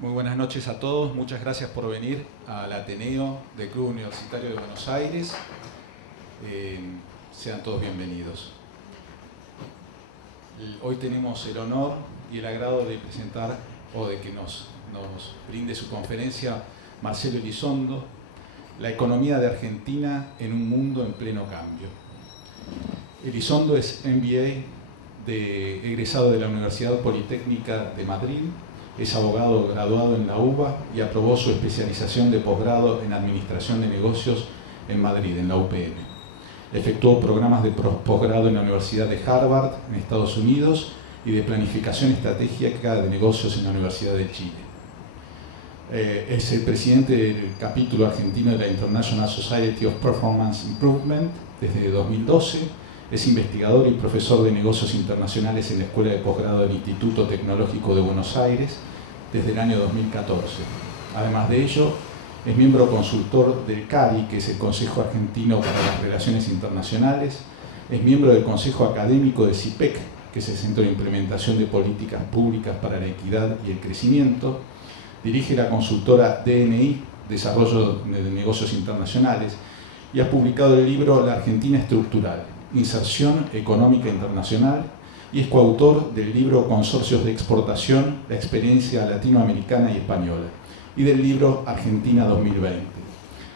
Muy buenas noches a todos, muchas gracias por venir al Ateneo del Club Universitario de Buenos Aires. Sean todos bienvenidos. Hoy tenemos el honor y el agrado de presentar o de que nos brinde su conferencia Marcelo Elizondo, La economía de Argentina en un mundo en pleno cambio. Elizondo es MBA egresado de la Universidad Politécnica de Madrid. Es abogado graduado en la UBA y aprobó su especialización de posgrado en Administración de Negocios en Madrid, en la UPM. Efectuó programas de posgrado en la Universidad de Harvard, en Estados Unidos, y de Planificación Estratégica de Negocios en la Universidad de Chile. Es el presidente del capítulo argentino de la International Society of Performance Improvement desde 2012. Es investigador y profesor de negocios internacionales en la Escuela de Posgrado del Instituto Tecnológico de Buenos Aires desde el año 2014. Además de ello, es miembro consultor del CARI, que es el Consejo Argentino para las Relaciones Internacionales. Es miembro del Consejo Académico de CIPEC, que es el Centro de Implementación de Políticas Públicas para la Equidad y el Crecimiento. Dirige la consultora DNI, Desarrollo de Negocios Internacionales, y ha publicado el libro La Argentina Estructural, Inserción Económica Internacional, y es coautor del libro Consorcios de Exportación, la experiencia latinoamericana y española, y del libro Argentina 2020.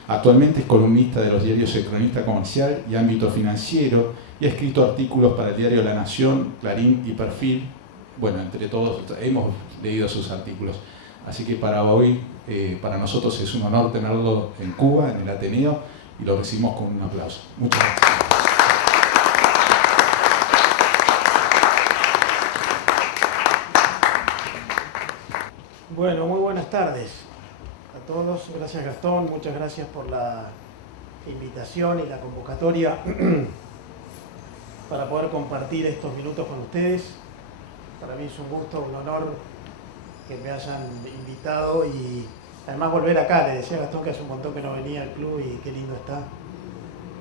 Actualmente es columnista de los diarios El Cronista Comercial y Ámbito Financiero, y ha escrito artículos para el diario La Nación, Clarín y Perfil. Bueno, entre todos hemos leído sus artículos. Así que para hoy, para nosotros es un honor tenerlo en Cuba, en el Ateneo, y lo recibimos con un aplauso. Muchas gracias. Bueno, muy buenas tardes a todos. Gracias, Gastón. Muchas gracias por la invitación y la convocatoria para poder compartir estos minutos con ustedes. Para mí es un gusto, un honor que me hayan invitado y además volver acá. Le decía a Gastón que hace un montón que no venía al club y qué lindo está.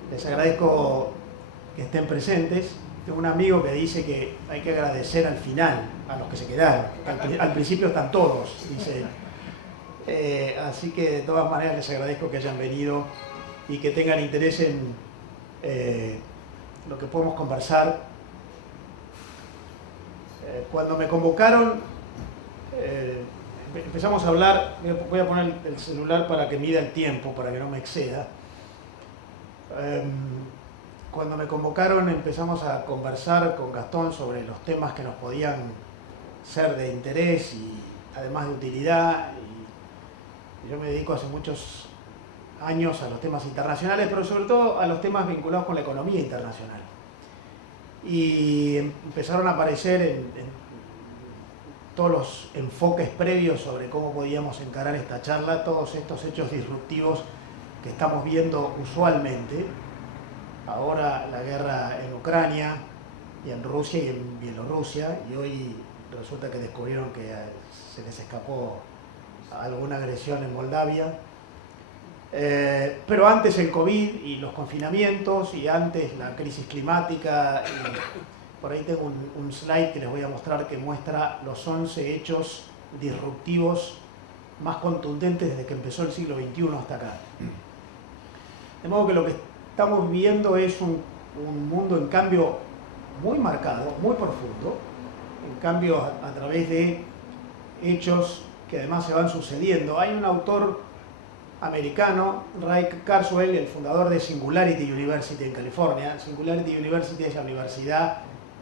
Les agradezco que estén presentes. Tengo un amigo que dice que hay que agradecer al final a los que se quedaron. Al principio están todos, dice él. Así que de todas maneras les agradezco que hayan venido y que tengan interés en lo que podemos conversar. Cuando me convocaron, empezamos a hablar. Voy a poner el celular para que mida el tiempo, para que no me exceda. Cuando me convocaron empezamos a conversar con Gastón sobre los temas que nos podían ser de interés y además de utilidad. Y yo me dedico hace muchos años a los temas internacionales, pero sobre todo a los temas vinculados con la economía internacional. Y empezaron a aparecer en todos los enfoques previos sobre cómo podíamos encarar esta charla, todos estos hechos disruptivos que estamos viendo usualmente. Ahora la guerra en Ucrania y en Rusia y en Bielorrusia, y hoy resulta que descubrieron que se les escapó alguna agresión en Moldavia. Pero antes el COVID y los confinamientos, y antes la crisis climática. Y por ahí tengo un slide que les voy a mostrar que muestra los 11 hechos disruptivos más contundentes desde que empezó el siglo XXI hasta acá. De modo que lo que estamos viviendo es un mundo en cambio muy marcado, muy profundo, en cambio a través de hechos que además se van sucediendo. Hay un autor americano, Ray Kurzweil, el fundador de Singularity University en California. Singularity University es la universidad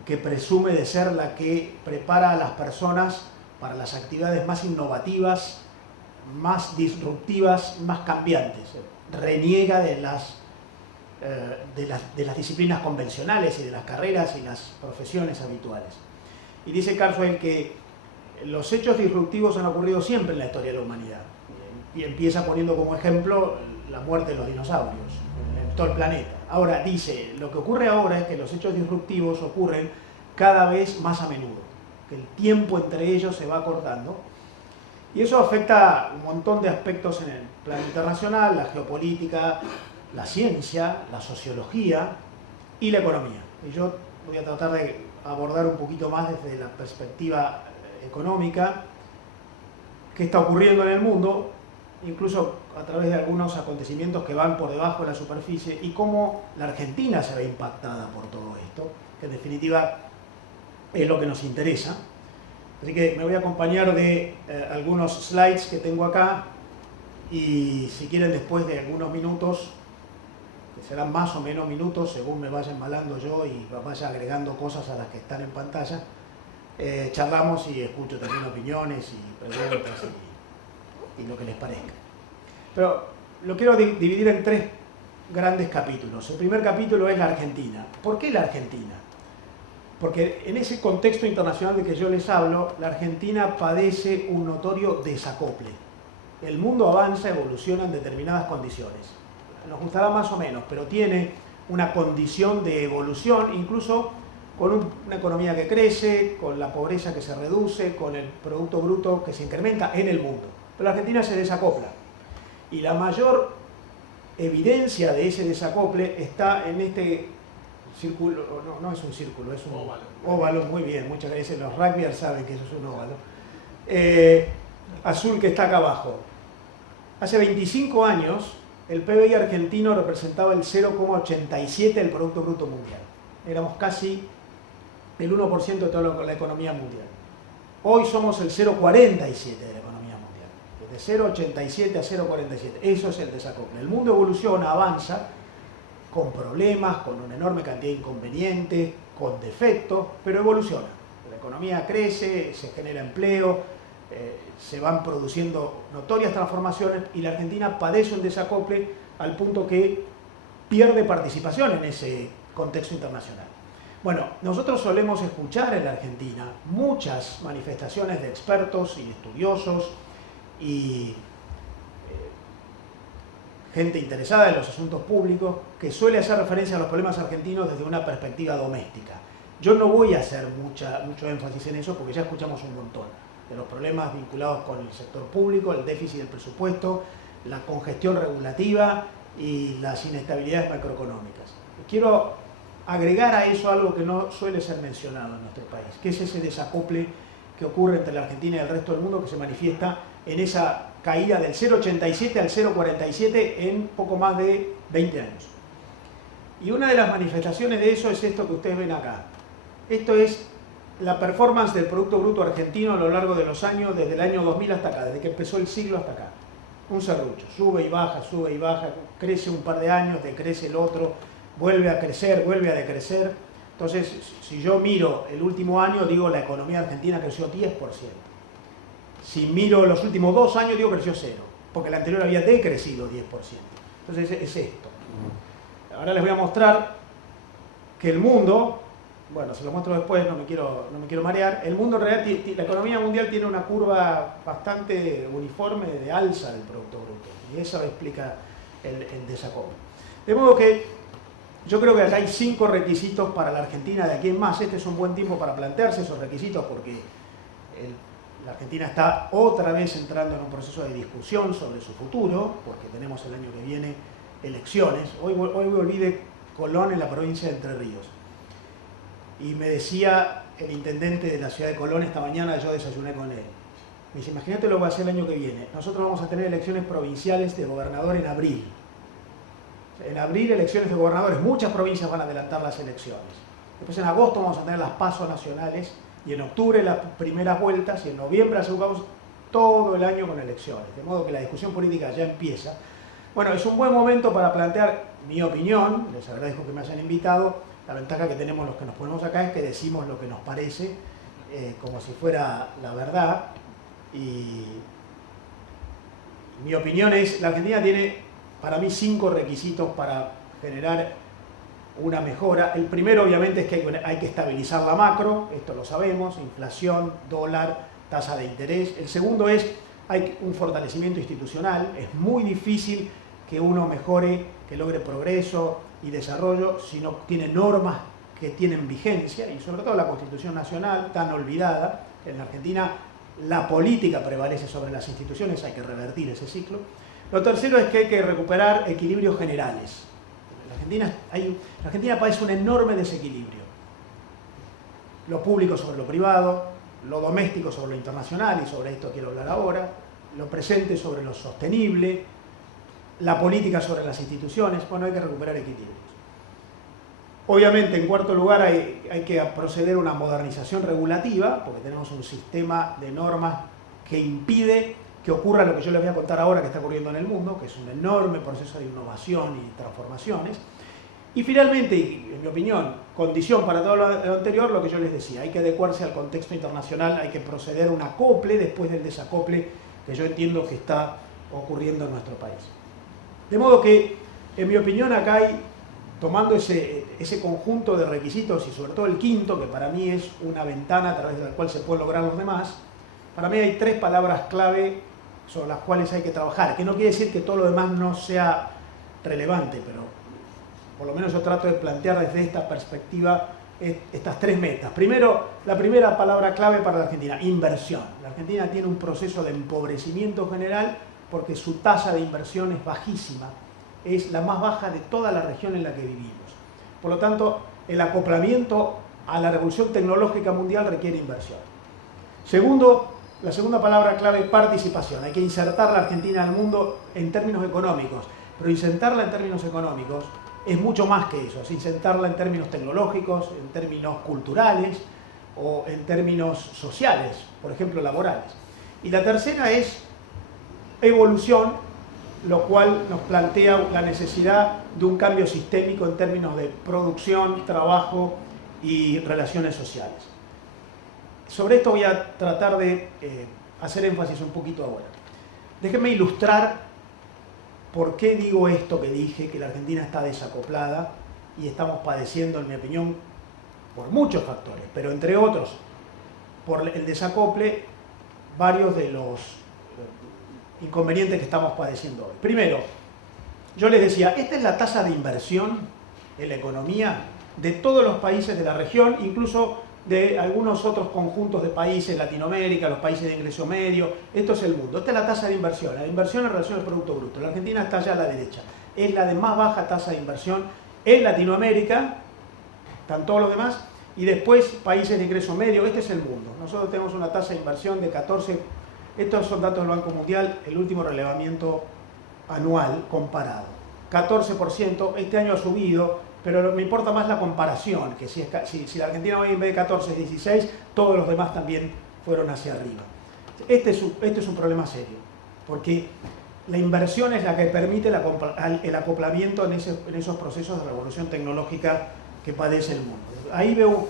que presume de ser la que prepara a las personas para las actividades más innovativas, más disruptivas, más cambiantes. Reniega de las disciplinas convencionales y de las carreras y las profesiones habituales. Y dice Kurzweil que los hechos disruptivos han ocurrido siempre en la historia de la humanidad. Y empieza poniendo como ejemplo la muerte de los dinosaurios en todo el planeta. Ahora dice, lo que ocurre ahora es que los hechos disruptivos ocurren cada vez más a menudo, que el tiempo entre ellos se va acortando. Y eso afecta un montón de aspectos en el plano internacional, la geopolítica, la ciencia, la sociología y la economía. Y yo voy a tratar de abordar un poquito más desde la perspectiva económica, qué está ocurriendo en el mundo, incluso a través de algunos acontecimientos que van por debajo de la superficie, y cómo la Argentina se ve impactada por todo esto, que en definitiva es lo que nos interesa. Así que me voy a acompañar de algunos slides que tengo acá, y si quieren después de algunos minutos, que serán más o menos minutos según me vaya embalando yo y vaya agregando cosas a las que están en pantalla, charlamos y escucho también opiniones y preguntas y lo que les parezca. Pero lo quiero dividir en tres grandes capítulos. El primer capítulo es la Argentina. ¿Por qué la Argentina? Porque en ese contexto internacional de que yo les hablo, la Argentina padece un notorio desacople. El mundo avanza, evoluciona en determinadas condiciones. Nos gustará más o menos, pero tiene una condición de evolución, incluso con una economía que crece, con la pobreza que se reduce, con el Producto Bruto que se incrementa en el mundo. Pero la Argentina se desacopla. Y la mayor evidencia de ese desacople está en este círculo, no es un círculo, es un óvalo, muy bien, muchas veces los rugbyers saben que eso es un óvalo, azul que está acá abajo. Hace 25 años el PBI argentino representaba el 0,87 del Producto Bruto Mundial. Éramos casi el 1% de toda la economía mundial. Hoy somos el 0,47 de la economía mundial. Desde 0,87 a 0,47. Eso es el desacople. El mundo evoluciona, avanza, con problemas, con una enorme cantidad de inconvenientes, con defectos, pero evoluciona. La economía crece, se genera empleo, se van produciendo notorias transformaciones y la Argentina padece un desacople al punto que pierde participación en ese contexto internacional. Bueno, nosotros solemos escuchar en la Argentina muchas manifestaciones de expertos y estudiosos y gente interesada en los asuntos públicos que suele hacer referencia a los problemas argentinos desde una perspectiva doméstica. Yo no voy a hacer mucho énfasis en eso porque ya escuchamos un montón de los problemas vinculados con el sector público, el déficit del presupuesto, la congestión regulativa y las inestabilidades macroeconómicas. Quiero agregar a eso algo que no suele ser mencionado en nuestro país, que es ese desacople que ocurre entre la Argentina y el resto del mundo, que se manifiesta en esa caída del 0,87 al 0,47 en poco más de 20 años. Y una de las manifestaciones de eso es esto que ustedes ven acá. Esto es la performance del Producto Bruto argentino a lo largo de los años, desde el año 2000 hasta acá, desde que empezó el siglo hasta acá. Un serrucho, sube y baja, crece un par de años, decrece el otro, vuelve a crecer, vuelve a decrecer. Entonces, si yo miro el último año, digo la economía argentina creció 10%. Si miro los últimos 2 años, digo creció 0%, porque el anterior había decrecido 10%. Entonces es esto. Ahora les voy a mostrar que el mundo, bueno, se lo muestro después, no me quiero marear, el mundo en realidad, la economía mundial tiene una curva bastante uniforme de alza del Producto Bruto, y eso explica el desacople. De modo que yo creo que acá hay 5 requisitos para la Argentina de aquí en más. Este es un buen tiempo para plantearse esos requisitos porque la Argentina está otra vez entrando en un proceso de discusión sobre su futuro, porque tenemos el año que viene elecciones. Hoy volví de Colón, en la provincia de Entre Ríos. Y me decía el intendente de la ciudad de Colón esta mañana, yo desayuné con él. Me dice, imagínate lo que va a hacer el año que viene. Nosotros vamos a tener elecciones provinciales de gobernador en abril. En abril elecciones de gobernadores, muchas provincias van a adelantar las elecciones. Después en agosto vamos a tener las PASO nacionales y en octubre las primeras vueltas y en noviembre aseguramos todo el año con elecciones. De modo que la discusión política ya empieza. Bueno, es un buen momento para plantear mi opinión, les agradezco que me hayan invitado. La ventaja que tenemos los que nos ponemos acá es que decimos lo que nos parece, como si fuera la verdad. Y mi opinión es, la Argentina tiene para mí 5 requisitos para generar una mejora. El primero obviamente es que hay que estabilizar la macro, esto lo sabemos, inflación, dólar, tasa de interés. El segundo es, hay un fortalecimiento institucional, es muy difícil que uno mejore, que logre progreso y desarrollo si no tiene normas que tienen vigencia, y sobre todo la Constitución Nacional, tan olvidada. En la Argentina la política prevalece sobre las instituciones, hay que revertir ese ciclo. Lo tercero es que hay que recuperar equilibrios generales. La Argentina padece un enorme desequilibrio. Lo público sobre lo privado, lo doméstico sobre lo internacional, y sobre esto quiero hablar ahora, lo presente sobre lo sostenible, la política sobre las instituciones. Bueno, hay que recuperar equilibrios. Obviamente, en cuarto lugar, hay que proceder a una modernización regulativa, porque tenemos un sistema de normas que impide que ocurra lo que yo les voy a contar ahora que está ocurriendo en el mundo, que es un enorme proceso de innovación y transformaciones. Y finalmente, en mi opinión, condición para todo lo anterior, lo que yo les decía, hay que adecuarse al contexto internacional, hay que proceder a un acople después del desacople que yo entiendo que está ocurriendo en nuestro país. De modo que, en mi opinión, acá hay, tomando ese conjunto de requisitos y sobre todo el quinto, que para mí es una ventana a través de la cual se pueden lograr los demás, para mí hay tres palabras clave sobre las cuales hay que trabajar, que no quiere decir que todo lo demás no sea relevante, pero por lo menos yo trato de plantear desde esta perspectiva estas tres metas. Primero, la primera palabra clave para la Argentina, inversión. La Argentina tiene un proceso de empobrecimiento general porque su tasa de inversión es bajísima, es la más baja de toda la región en la que vivimos. Por lo tanto, el acoplamiento a la revolución tecnológica mundial requiere inversión. Segundo, la segunda palabra clave, participación. Hay que insertar la Argentina al mundo en términos económicos, pero insertarla en términos económicos es mucho más que eso, es insertarla en términos tecnológicos, en términos culturales o en términos sociales, por ejemplo laborales. Y la tercera es evolución, lo cual nos plantea la necesidad de un cambio sistémico en términos de producción, trabajo y relaciones sociales. Sobre esto voy a tratar de hacer énfasis un poquito ahora. Déjenme ilustrar por qué digo esto que dije, que la Argentina está desacoplada y estamos padeciendo, en mi opinión, por muchos factores, pero entre otros, por el desacople, varios de los inconvenientes que estamos padeciendo hoy. Primero, yo les decía, esta es la tasa de inversión en la economía de todos los países de la región, incluso de algunos otros conjuntos de países, Latinoamérica, los países de ingreso medio. Esto es el mundo. Esta es la tasa de inversión, la inversión en relación al Producto Bruto. La Argentina está allá a la derecha. Es la de más baja tasa de inversión en Latinoamérica, están todos los demás, y después países de ingreso medio. Este es el mundo. Nosotros tenemos una tasa de inversión de 14%. Estos son datos del Banco Mundial, el último relevamiento anual comparado. 14%, este año ha subido, pero me importa más la comparación, que si la Argentina hoy en vez de 14 es 16, todos los demás también fueron hacia arriba. Este es un problema serio, porque la inversión es la que permite el acoplamiento en esos procesos de revolución tecnológica que padece el mundo. Ahí veo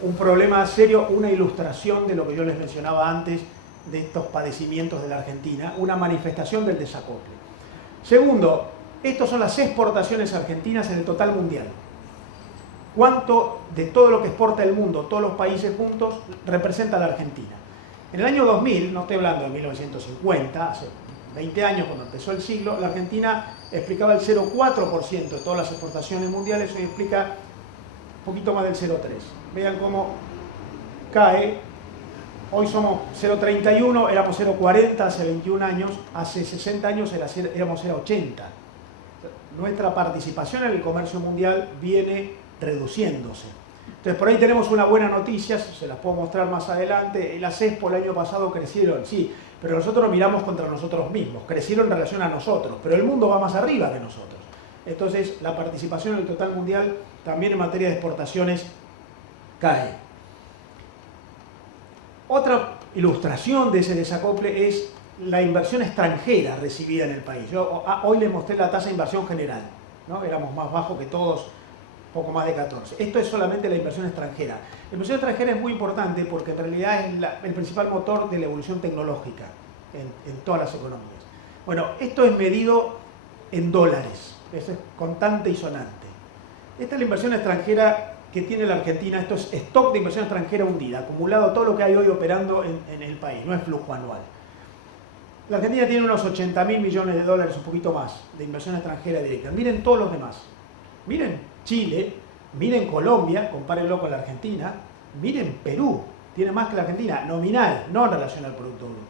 un problema serio, una ilustración de lo que yo les mencionaba antes, de estos padecimientos de la Argentina, una manifestación del desacople. Segundo, estas son las exportaciones argentinas en el total mundial. ¿Cuánto de todo lo que exporta el mundo, todos los países juntos, representa la Argentina? En el año 2000, no estoy hablando de 1950, hace 20 años cuando empezó el siglo, la Argentina explicaba el 0,4% de todas las exportaciones mundiales, hoy explica un poquito más del 0,3%. Vean cómo cae. Hoy somos 0,31, éramos 0,40 hace 21 años, hace 60 años éramos 0,80. Nuestra participación en el comercio mundial viene reduciéndose. Entonces, por ahí tenemos una buena noticia, se las puedo mostrar más adelante. Las Expo el año pasado crecieron, sí, pero nosotros nos miramos contra nosotros mismos, crecieron en relación a nosotros, pero el mundo va más arriba que nosotros. Entonces, la participación en el total mundial, también en materia de exportaciones, cae. Otra ilustración de ese desacople es la inversión extranjera recibida en el país. Yo hoy les mostré la tasa de inversión general, ¿no? Éramos más bajos que todos, poco más de 14. Esto es solamente la inversión extranjera. La inversión extranjera es muy importante porque en realidad es el principal motor de la evolución tecnológica en todas las economías. Bueno, esto es medido en dólares, eso es contante y sonante. Esta es la inversión extranjera que tiene la Argentina, esto es stock de inversión extranjera hundida, acumulado todo lo que hay hoy operando en el país, no es flujo anual. La Argentina tiene unos 80.000 millones de dólares, un poquito más, de inversión extranjera directa. Miren todos los demás. Miren Chile, miren Colombia, compárenlo con la Argentina, miren Perú, tiene más que la Argentina, nominal, no en relación al Producto Bruto.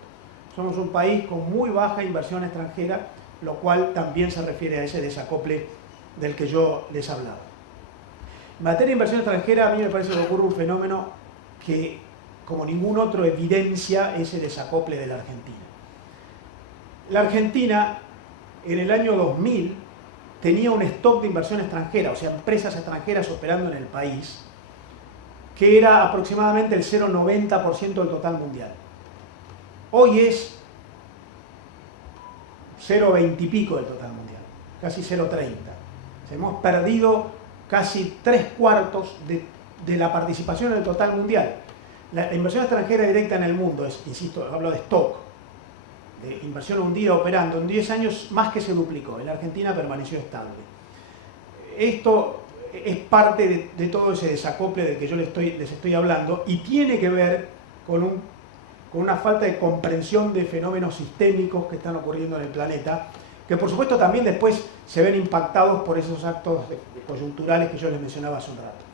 Somos un país con muy baja inversión extranjera, lo cual también se refiere a ese desacople del que yo les hablaba. En materia de inversión extranjera, a mí me parece que ocurre un fenómeno que, como ningún otro, evidencia ese desacople de la Argentina. La Argentina en el año 2000 tenía un stock de inversión extranjera, o sea, empresas extranjeras operando en el país, que era aproximadamente el 0,90% del total mundial. Hoy es 0,20 y pico del total mundial, casi 0,30. Hemos perdido casi 3/4 de la participación en el total mundial. La inversión extranjera directa en el mundo, insisto, hablo de stock, de inversión hundida operando, en 10 años más que se duplicó. En la Argentina permaneció estable. Esto es parte de todo ese desacople del que yo les estoy hablando y tiene que ver con una falta de comprensión de fenómenos sistémicos que están ocurriendo en el planeta, que por supuesto también después se ven impactados por esos actos coyunturales que yo les mencionaba hace un rato.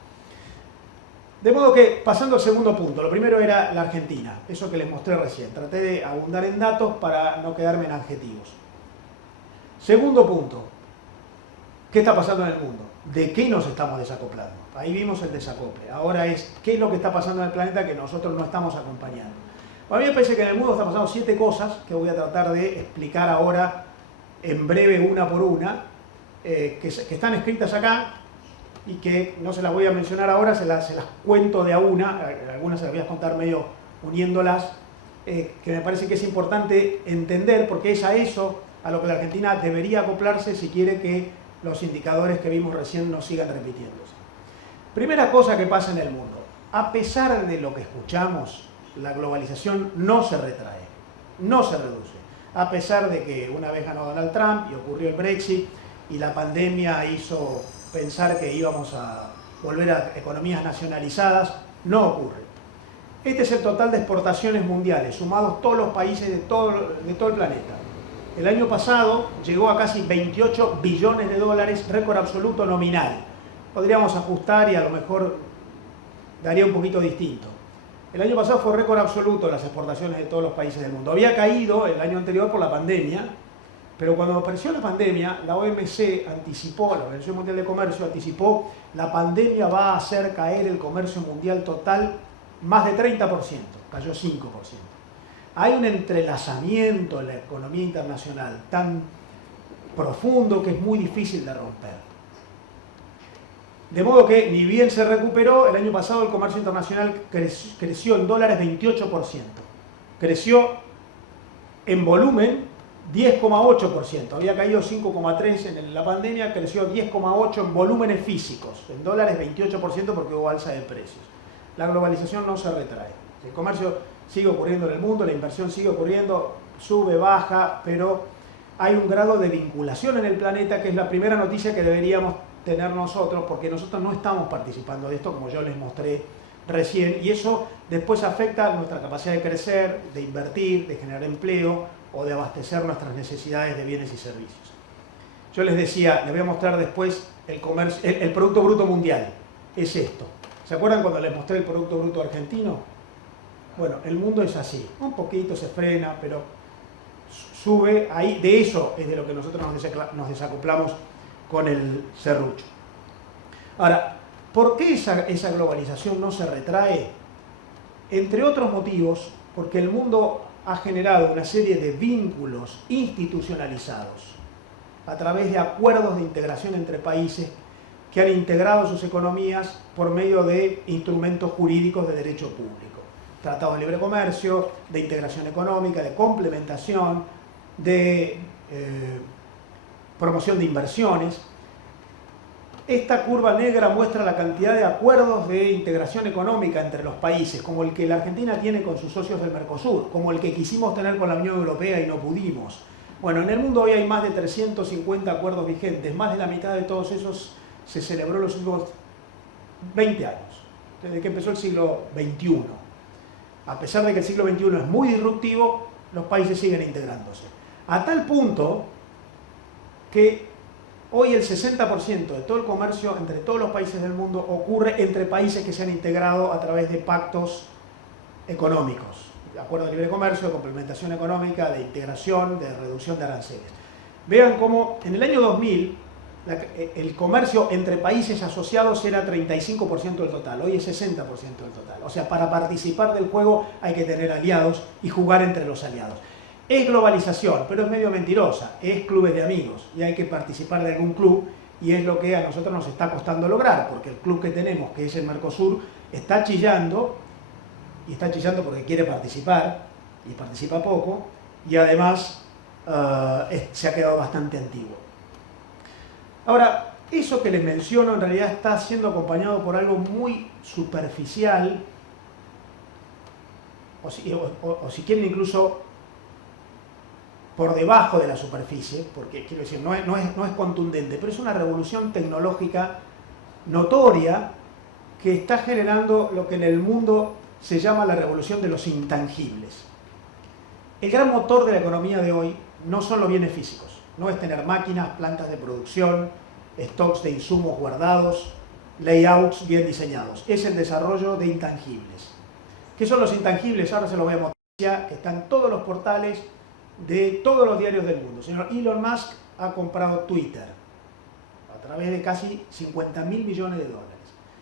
De modo que, pasando al segundo punto, lo primero era la Argentina, eso que les mostré recién. Traté de abundar en datos para no quedarme en adjetivos. Segundo punto, ¿qué está pasando en el mundo? ¿De qué nos estamos desacoplando? Ahí vimos el desacople. Ahora es, ¿qué es lo que está pasando en el planeta que nosotros no estamos acompañando? A mí me parece que en el mundo están pasando 7 cosas que voy a tratar de explicar ahora en breve una por una, que están escritas acá y que no se las voy a mencionar ahora, se las cuento de a una, algunas se las voy a contar medio uniéndolas, que me parece que es importante entender porque es a eso a lo que la Argentina debería acoplarse si quiere que los indicadores que vimos recién no sigan repitiéndose. Primera cosa que pasa en el mundo, a pesar de lo que escuchamos, la globalización no se retrae, no se reduce. A pesar de que una vez ganó Donald Trump y ocurrió el Brexit y la pandemia hizo pensar que íbamos a volver a economías nacionalizadas, no ocurre. Este es el total de exportaciones mundiales, sumados todos los países de todo el planeta. El año pasado llegó a casi 28 billones de dólares, récord absoluto nominal. Podríamos ajustar y a lo mejor daría un poquito distinto. El año pasado fue récord absoluto las exportaciones de todos los países del mundo. Había caído el año anterior por la pandemia, pero cuando apareció la pandemia, la OMC anticipó, la Organización Mundial de Comercio anticipó, la pandemia va a hacer caer el comercio mundial total más de 30%, cayó 5%. Hay un entrelazamiento en la economía internacional tan profundo que es muy difícil de romper. De modo que, ni bien se recuperó, el año pasado el comercio internacional creció en dólares 28%. Creció en volumen 10,8%. Había caído 5,3% en la pandemia, creció 10,8% en volúmenes físicos. En dólares 28% porque hubo alza de precios. La globalización no se retrae. El comercio sigue ocurriendo en el mundo, la inversión sigue ocurriendo, sube, baja, pero hay un grado de vinculación en el planeta que es la primera noticia que deberíamos tener nosotros, porque nosotros no estamos participando de esto, como yo les mostré recién, y eso después afecta nuestra capacidad de crecer, de invertir, de generar empleo o de abastecer nuestras necesidades de bienes y servicios. Yo les decía, les voy a mostrar después el Producto Bruto Mundial, es esto. ¿Se acuerdan cuando les mostré el Producto Bruto argentino? Bueno, el mundo es así, un poquito se frena, pero sube, ahí, de eso es de lo que nosotros nos desacoplamos con el serrucho. Ahora, ¿por qué esa globalización no se retrae? Entre otros motivos, porque el mundo ha generado una serie de vínculos institucionalizados a través de acuerdos de integración entre países que han integrado sus economías por medio de instrumentos jurídicos de derecho público. Tratados de libre comercio, de integración económica, de complementación, de promoción de inversiones. Esta curva negra muestra la cantidad de acuerdos de integración económica entre los países, como el que la Argentina tiene con sus socios del Mercosur, como el que quisimos tener con la Unión Europea y no pudimos. Bueno, en el mundo hoy hay más de 350 acuerdos vigentes, más de la mitad de todos esos se celebró en los últimos 20 años, desde que empezó el siglo XXI. A pesar de que el siglo XXI es muy disruptivo, los países siguen integrándose. A tal punto que hoy el 60% de todo el comercio entre todos los países del mundo ocurre entre países que se han integrado a través de pactos económicos, de acuerdo de libre comercio, de complementación económica, de integración, de reducción de aranceles. Vean cómo en el año 2000 el comercio entre países asociados era 35% del total, hoy es 60% del total. O sea, para participar del juego hay que tener aliados y jugar entre los aliados. Es globalización, pero es medio mentirosa, es clubes de amigos y hay que participar de algún club y es lo que a nosotros nos está costando lograr, porque el club que tenemos, que es el Mercosur, está chillando, y está chillando porque quiere participar, y participa poco, y además se ha quedado bastante antiguo. Ahora, eso que les menciono en realidad está siendo acompañado por algo muy superficial, o si quieren incluso por debajo de la superficie, porque quiero decir, no es contundente, pero es una revolución tecnológica notoria que está generando lo que en el mundo se llama la revolución de los intangibles. El gran motor de la economía de hoy no son los bienes físicos, no es tener máquinas, plantas de producción, stocks de insumos guardados, layouts bien diseñados, es el desarrollo de intangibles. ¿Qué son los intangibles? Ahora se los voy a mostrar, que están en todos los portales de todos los diarios del mundo. El señor Elon Musk ha comprado Twitter a través de casi 50.000 millones de dólares.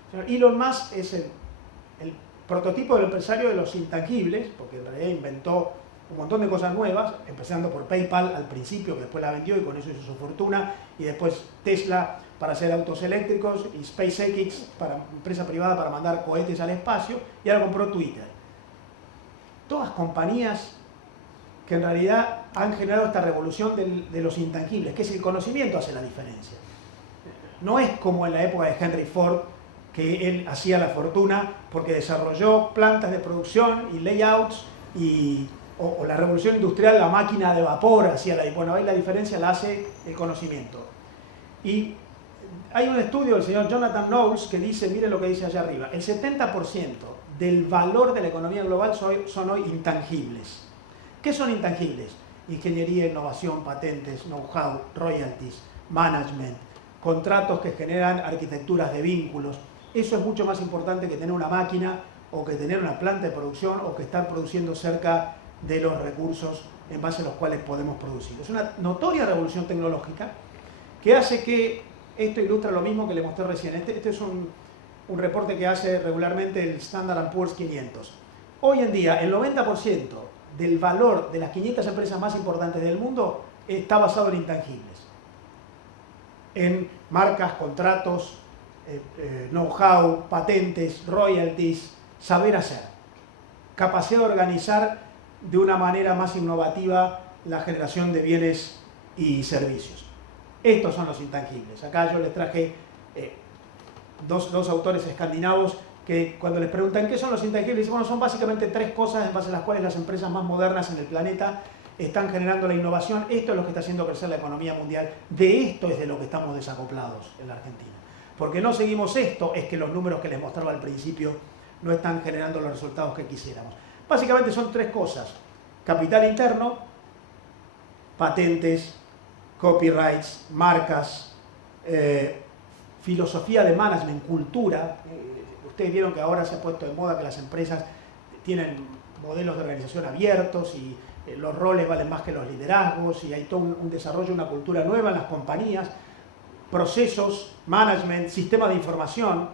El señor Elon Musk es el prototipo del empresario de los intangibles, porque en realidad inventó un montón de cosas nuevas, empezando por PayPal al principio, que después la vendió y con eso hizo su fortuna, y después Tesla para hacer autos eléctricos, y SpaceX, para empresa privada para mandar cohetes al espacio, y ahora compró Twitter. Todas compañías que en realidad han generado esta revolución de los intangibles, que es el conocimiento hace la diferencia. No es como en la época de Henry Ford, que él hacía la fortuna porque desarrolló plantas de producción y layouts, o la revolución industrial, la máquina de vapor hacía bueno, ahí la diferencia la hace el conocimiento. Y hay un estudio del señor Jonathan Knowles que dice, miren lo que dice allá arriba, el 70% del valor de la economía global son hoy intangibles. ¿Qué son intangibles? Ingeniería, innovación, patentes, know-how, royalties, management, contratos que generan arquitecturas de vínculos. Eso es mucho más importante que tener una máquina o que tener una planta de producción o que estar produciendo cerca de los recursos en base a los cuales podemos producir. Es una notoria revolución tecnológica que hace que, esto ilustra lo mismo que le mostré recién, este es un reporte que hace regularmente el Standard & Poor's 500. Hoy en día el 90% del valor de las 500 empresas más importantes del mundo está basado en intangibles, en marcas, contratos, know-how, patentes, royalties, saber hacer, capacidad de organizar de una manera más innovativa la generación de bienes y servicios. Estos son los intangibles. Acá yo les traje dos autores escandinavos que cuando les preguntan qué son los intangibles, dicen, bueno, son básicamente tres cosas en base a las cuales las empresas más modernas en el planeta están generando la innovación. Esto es lo que está haciendo crecer la economía mundial. De esto es de lo que estamos desacoplados en la Argentina. Porque no seguimos esto, es que los números que les mostraba al principio no están generando los resultados que quisiéramos. Básicamente son tres cosas: capital interno, patentes, copyrights, marcas, filosofía de management, cultura. Ustedes vieron que ahora se ha puesto de moda que las empresas tienen modelos de organización abiertos y los roles valen más que los liderazgos y hay todo un desarrollo, una cultura nueva en las compañías, procesos, management, sistema de información,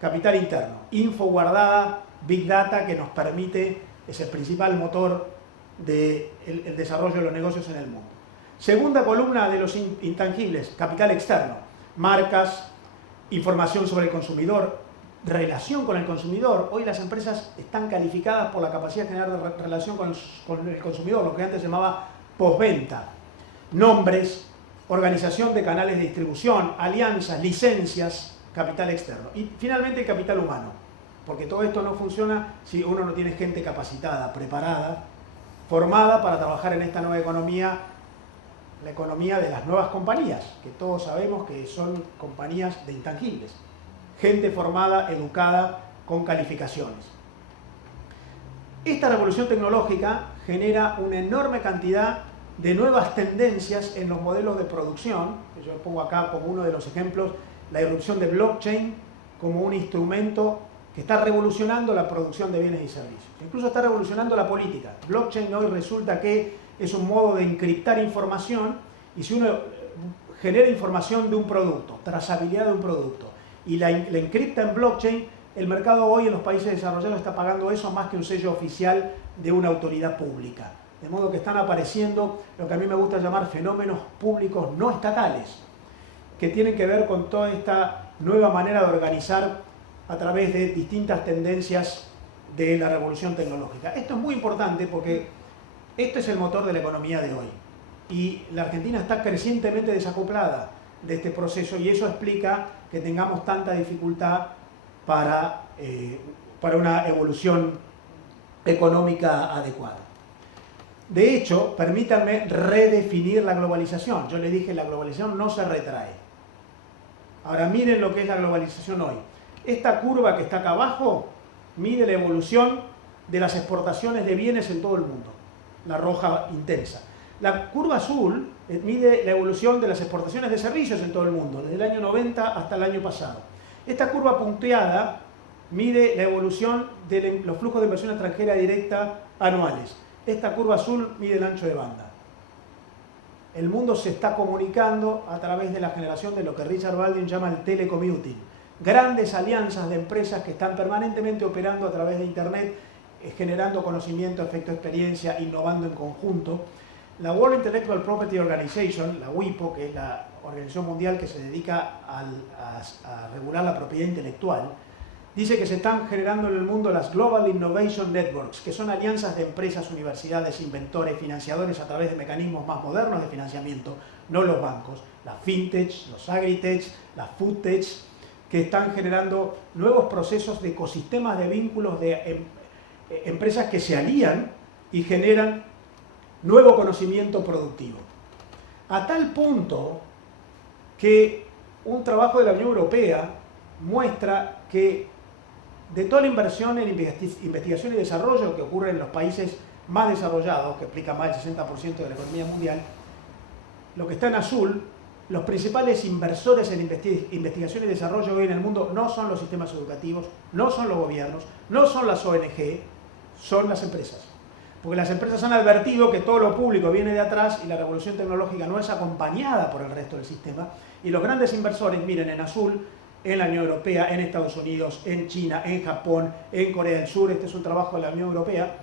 capital interno, info guardada, big data que nos permite, es el principal motor del desarrollo de los negocios en el mundo. Segunda columna de los intangibles, capital externo, marcas, información sobre el consumidor, relación con el consumidor. Hoy las empresas están calificadas por la capacidad de generar relación con el consumidor, lo que antes se llamaba postventa. Nombres, organización de canales de distribución, alianzas, licencias, capital externo. Y finalmente el capital humano, porque todo esto no funciona si uno no tiene gente capacitada, preparada, formada para trabajar en esta nueva economía, la economía de las nuevas compañías, que todos sabemos que son compañías de intangibles. Gente formada, educada, con calificaciones. Esta revolución tecnológica genera una enorme cantidad de nuevas tendencias en los modelos de producción. Yo pongo acá como uno de los ejemplos la irrupción de blockchain como un instrumento que está revolucionando la producción de bienes y servicios. Incluso está revolucionando la política. Blockchain hoy resulta que es un modo de encriptar información y si uno genera información de un producto, trazabilidad de un producto, y la encripta en blockchain, el mercado hoy en los países desarrollados está pagando eso más que un sello oficial de una autoridad pública. De modo que están apareciendo lo que a mí me gusta llamar fenómenos públicos no estatales, que tienen que ver con toda esta nueva manera de organizar a través de distintas tendencias de la revolución tecnológica. Esto es muy importante porque esto es el motor de la economía de hoy. Y la Argentina está crecientemente desacoplada de este proceso y eso explica que tengamos tanta dificultad para una evolución económica adecuada. De hecho, permítanme redefinir la globalización. Yo le dije, la globalización no se retrae. Ahora miren lo que es la globalización hoy. Esta curva que está acá abajo mide la evolución de las exportaciones de bienes en todo el mundo. La roja intensa. La curva azul mide la evolución de las exportaciones de servicios en todo el mundo, desde el año 90 hasta el año pasado. Esta curva punteada mide la evolución de los flujos de inversión extranjera directa anuales. Esta curva azul mide el ancho de banda. El mundo se está comunicando a través de la generación de lo que Richard Baldwin llama el telecommuting. Grandes alianzas de empresas que están permanentemente operando a través de Internet, generando conocimiento, efecto, experiencia, innovando en conjunto. La World Intellectual Property Organization, la WIPO, que es la organización mundial que se dedica a regular la propiedad intelectual, dice que se están generando en el mundo las Global Innovation Networks, que son alianzas de empresas, universidades, inventores, financiadores a través de mecanismos más modernos de financiamiento, no los bancos, las fintech, los agritech, las foodtech, que están generando nuevos procesos de ecosistemas de vínculos de empresas que se alían y generan nuevo conocimiento productivo. A tal punto que un trabajo de la Unión Europea muestra que de toda la inversión en investigación y desarrollo que ocurre en los países más desarrollados, que explica más del 60% de la economía mundial, lo que está en azul, los principales inversores en investigación y desarrollo hoy en el mundo no son los sistemas educativos, no son los gobiernos, no son las ONG, son las empresas. Porque las empresas han advertido que todo lo público viene de atrás y la revolución tecnológica no es acompañada por el resto del sistema. Y los grandes inversores, miren, en azul, en la Unión Europea, en Estados Unidos, en China, en Japón, en Corea del Sur, este es un trabajo de la Unión Europea,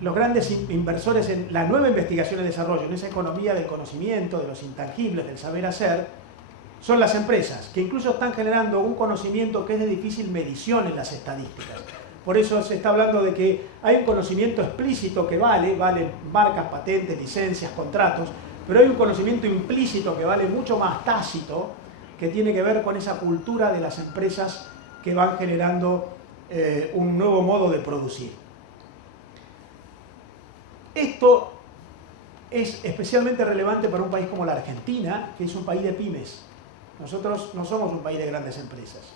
los grandes inversores en la nueva investigación y desarrollo, en esa economía del conocimiento, de los intangibles, del saber hacer, son las empresas, que incluso están generando un conocimiento que es de difícil medición en las estadísticas. Por eso se está hablando de que hay un conocimiento explícito que vale marcas, patentes, licencias, contratos, pero hay un conocimiento implícito que vale mucho más tácito, que tiene que ver con esa cultura de las empresas que van generando un nuevo modo de producir. Esto es especialmente relevante para un país como la Argentina, que es un país de pymes. Nosotros no somos un país de grandes empresas.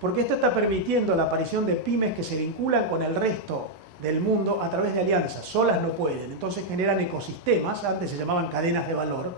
Porque esto está permitiendo la aparición de pymes que se vinculan con el resto del mundo a través de alianzas. Solas no pueden. Entonces generan ecosistemas, antes se llamaban cadenas de valor.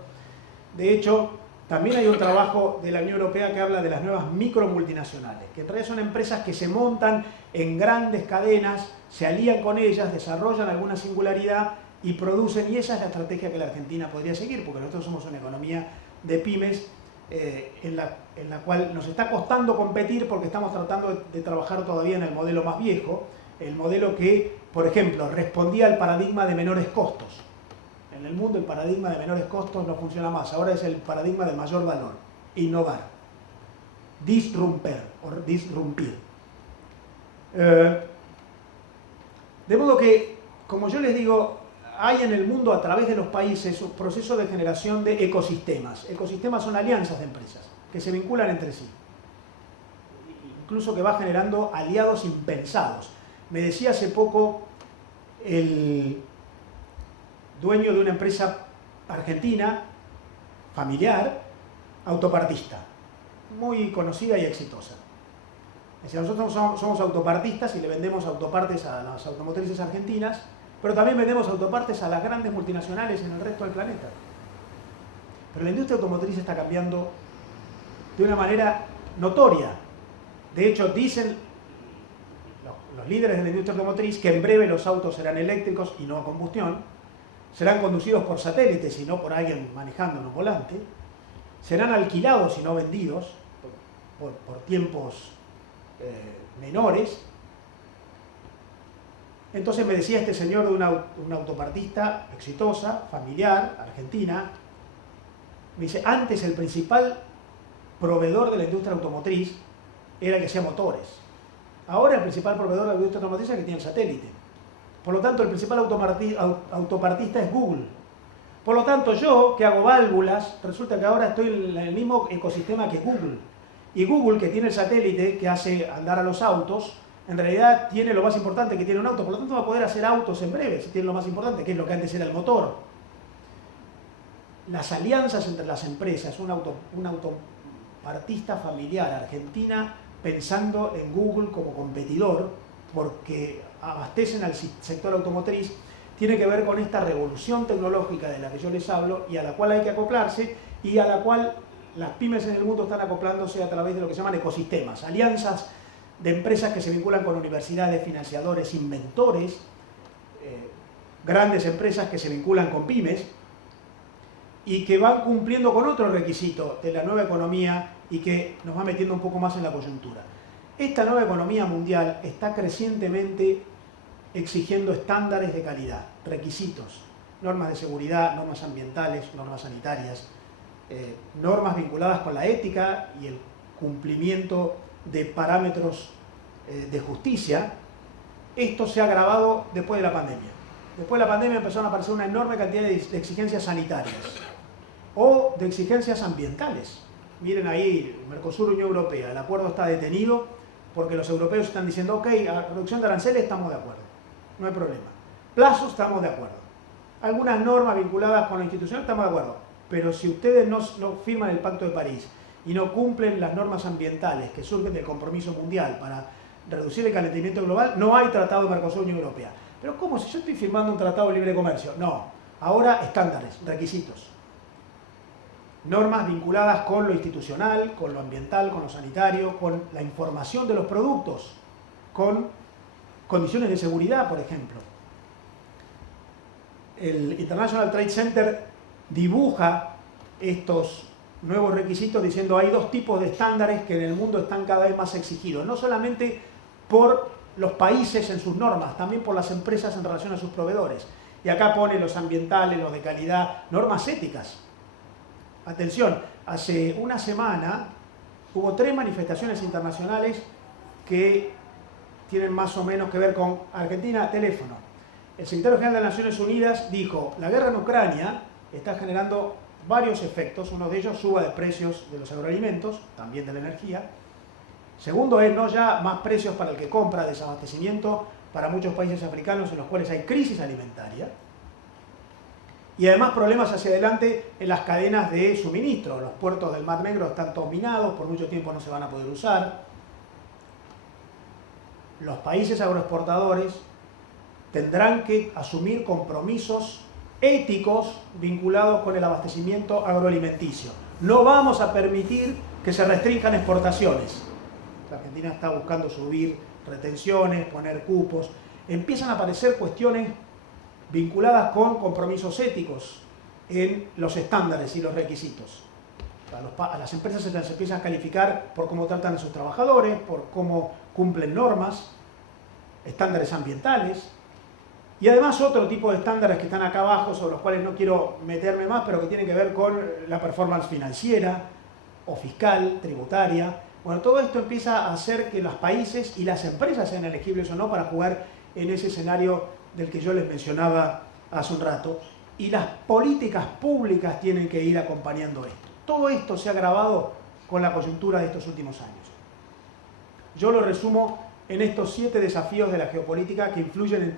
De hecho, también hay un trabajo de la Unión Europea que habla de las nuevas micromultinacionales, que en realidad son empresas que se montan en grandes cadenas, se alían con ellas, desarrollan alguna singularidad y producen, y esa es la estrategia que la Argentina podría seguir, porque nosotros somos una economía de pymes en la cual nos está costando competir porque estamos tratando de trabajar todavía en el modelo más viejo, el modelo que, por ejemplo, respondía al paradigma de menores costos. En el mundo el paradigma de menores costos no funciona más, ahora es el paradigma de mayor valor, innovar, disrumpir. De modo que, como yo les digo, hay en el mundo a través de los países un proceso de generación de ecosistemas. Ecosistemas son alianzas de empresas que se vinculan entre sí, incluso que va generando aliados impensados. Me decía hace poco el dueño de una empresa argentina, familiar, autopartista, muy conocida y exitosa. Decía, nosotros somos autopartistas y le vendemos autopartes a las automotrices argentinas, pero también vendemos autopartes a las grandes multinacionales en el resto del planeta. Pero la industria automotriz está cambiando de una manera notoria. De hecho, dicen los líderes de la industria automotriz que en breve los autos serán eléctricos y no a combustión, serán conducidos por satélites y no por alguien manejando en un volante, serán alquilados y no vendidos por tiempos menores, Entonces me decía este señor de una autopartista exitosa, familiar, argentina, me dice, antes el principal proveedor de la industria automotriz era el que hacía motores. Ahora el principal proveedor de la industria automotriz es el que tiene el satélite. Por lo tanto, el principal autopartista es Google. Por lo tanto, yo, que hago válvulas, resulta que ahora estoy en el mismo ecosistema que Google. Y Google, que tiene el satélite que hace andar a los autos, en realidad tiene lo más importante que tiene un auto. Por lo tanto, va a poder hacer autos en breve, si tiene lo más importante, que es lo que antes era el motor. Las alianzas entre las empresas, un autopartista familiar argentina pensando en Google como competidor, porque abastecen al sector automotriz, tiene que ver con esta revolución tecnológica de la que yo les hablo y a la cual hay que acoplarse y a la cual las pymes en el mundo están acoplándose a través de lo que se llaman ecosistemas, alianzas de empresas que se vinculan con universidades, financiadores, inventores, grandes empresas que se vinculan con pymes y que van cumpliendo con otro requisito de la nueva economía y que nos va metiendo un poco más en la coyuntura. Esta nueva economía mundial está crecientemente exigiendo estándares de calidad, requisitos, normas de seguridad, normas ambientales, normas sanitarias, normas vinculadas con la ética y el cumplimiento de parámetros de justicia. Esto se ha agravado después de la pandemia. Después de la pandemia empezaron a aparecer una enorme cantidad de exigencias sanitarias o de exigencias ambientales. Miren ahí, Mercosur-Unión Europea, el acuerdo está detenido porque los europeos están diciendo, ok, a reducción de aranceles estamos de acuerdo, no hay problema. Plazos estamos de acuerdo. Algunas normas vinculadas con la institución estamos de acuerdo. Pero si ustedes no firman el Pacto de París y no cumplen las normas ambientales que surgen del compromiso mundial para reducir el calentamiento global, no hay tratado de Mercosur-Unión Europea. Pero ¿cómo? Si yo estoy firmando un tratado de libre comercio. No. Ahora estándares, requisitos. Normas vinculadas con lo institucional, con lo ambiental, con lo sanitario, con la información de los productos, con condiciones de seguridad, por ejemplo. El International Trade Center dibuja estos nuevos requisitos diciendo hay dos tipos de estándares que en el mundo están cada vez más exigidos, no solamente por los países en sus normas, también por las empresas en relación a sus proveedores. Y acá pone los ambientales, los de calidad, normas éticas. Atención, hace una semana hubo 3 manifestaciones internacionales que tienen más o menos que ver con Argentina, teléfono. El secretario general de las Naciones Unidas dijo, la guerra en Ucrania está generando varios efectos, uno de ellos suba de precios de los agroalimentos, también de la energía. Segundo es no ya más precios para el que compra, desabastecimiento para muchos países africanos en los cuales hay crisis alimentaria. Y además problemas hacia adelante en las cadenas de suministro. Los puertos del Mar Negro están todos minados, por mucho tiempo no se van a poder usar. Los países agroexportadores tendrán que asumir compromisos éticos vinculados con el abastecimiento agroalimenticio. No vamos a permitir que se restrinjan exportaciones. La Argentina está buscando subir retenciones, poner cupos. Empiezan a aparecer cuestiones vinculadas con compromisos éticos en los estándares y los requisitos. A las empresas se las empiezan a calificar por cómo tratan a sus trabajadores, por cómo cumplen normas, estándares ambientales, y además otro tipo de estándares que están acá abajo, sobre los cuales no quiero meterme más, pero que tienen que ver con la performance financiera o fiscal, tributaria. Bueno, todo esto empieza a hacer que los países y las empresas sean elegibles o no para jugar en ese escenario del que yo les mencionaba hace un rato, y las políticas públicas tienen que ir acompañando esto. Todo esto se ha agravado con la coyuntura de estos últimos años. Yo lo resumo en estos 7 desafíos de la geopolítica que influyen en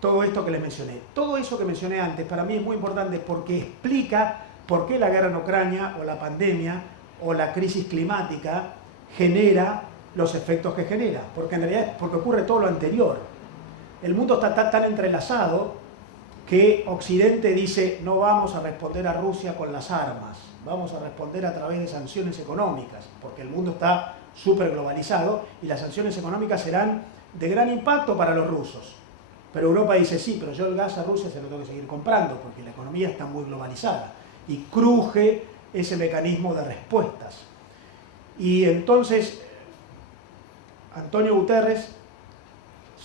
todo esto que les mencioné. Todo eso que mencioné antes para mí es muy importante porque explica por qué la guerra en Ucrania o la pandemia o la crisis climática genera los efectos que genera, porque en realidad porque ocurre todo lo anterior. El mundo está tan entrelazado que Occidente dice no vamos a responder a Rusia con las armas, vamos a responder a través de sanciones económicas, porque el mundo está súper globalizado y las sanciones económicas serán de gran impacto para los rusos. Pero Europa dice sí, pero yo el gas a Rusia se lo tengo que seguir comprando porque la economía está muy globalizada y cruje ese mecanismo de respuestas. Y entonces Antonio Guterres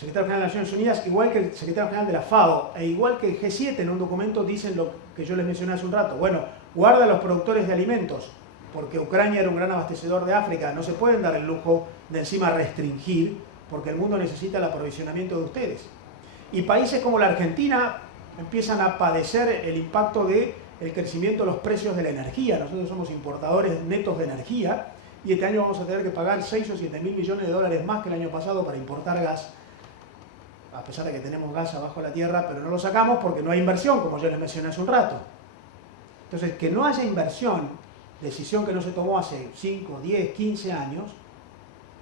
secretario general de las Naciones Unidas, igual que el secretario general de la FAO, e igual que el G7 en un documento dicen lo que yo les mencioné hace un rato. Bueno, guarda a los productores de alimentos, porque Ucrania era un gran abastecedor de África. No se pueden dar el lujo de encima restringir, porque el mundo necesita el aprovisionamiento de ustedes. Y países como la Argentina empiezan a padecer el impacto del crecimiento de los precios de la energía. Nosotros somos importadores netos de energía y este año vamos a tener que pagar 6 o 7 mil millones de dólares más que el año pasado para importar gas, a pesar de que tenemos gas abajo de la tierra, pero no lo sacamos porque no hay inversión, como yo les mencioné hace un rato. Entonces, que no haya inversión, decisión que no se tomó hace 5, 10, 15 años,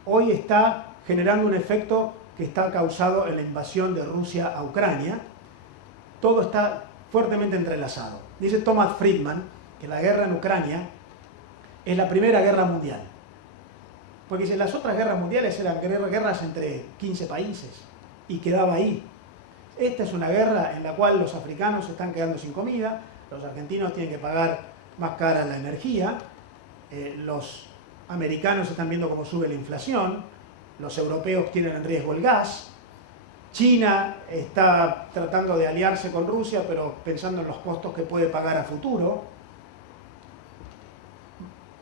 hoy está generando un efecto que está causado en la invasión de Rusia a Ucrania. Todo está fuertemente entrelazado. Dice Thomas Friedman que la guerra en Ucrania es la primera guerra mundial. Porque dice, las otras guerras mundiales eran guerras entre 15 países y quedaba ahí. Esta es una guerra en la cual los africanos se están quedando sin comida, los argentinos tienen que pagar más cara la energía, los americanos están viendo cómo sube la inflación, los europeos tienen en riesgo el gas, China está tratando de aliarse con Rusia, pero pensando en los costos que puede pagar a futuro.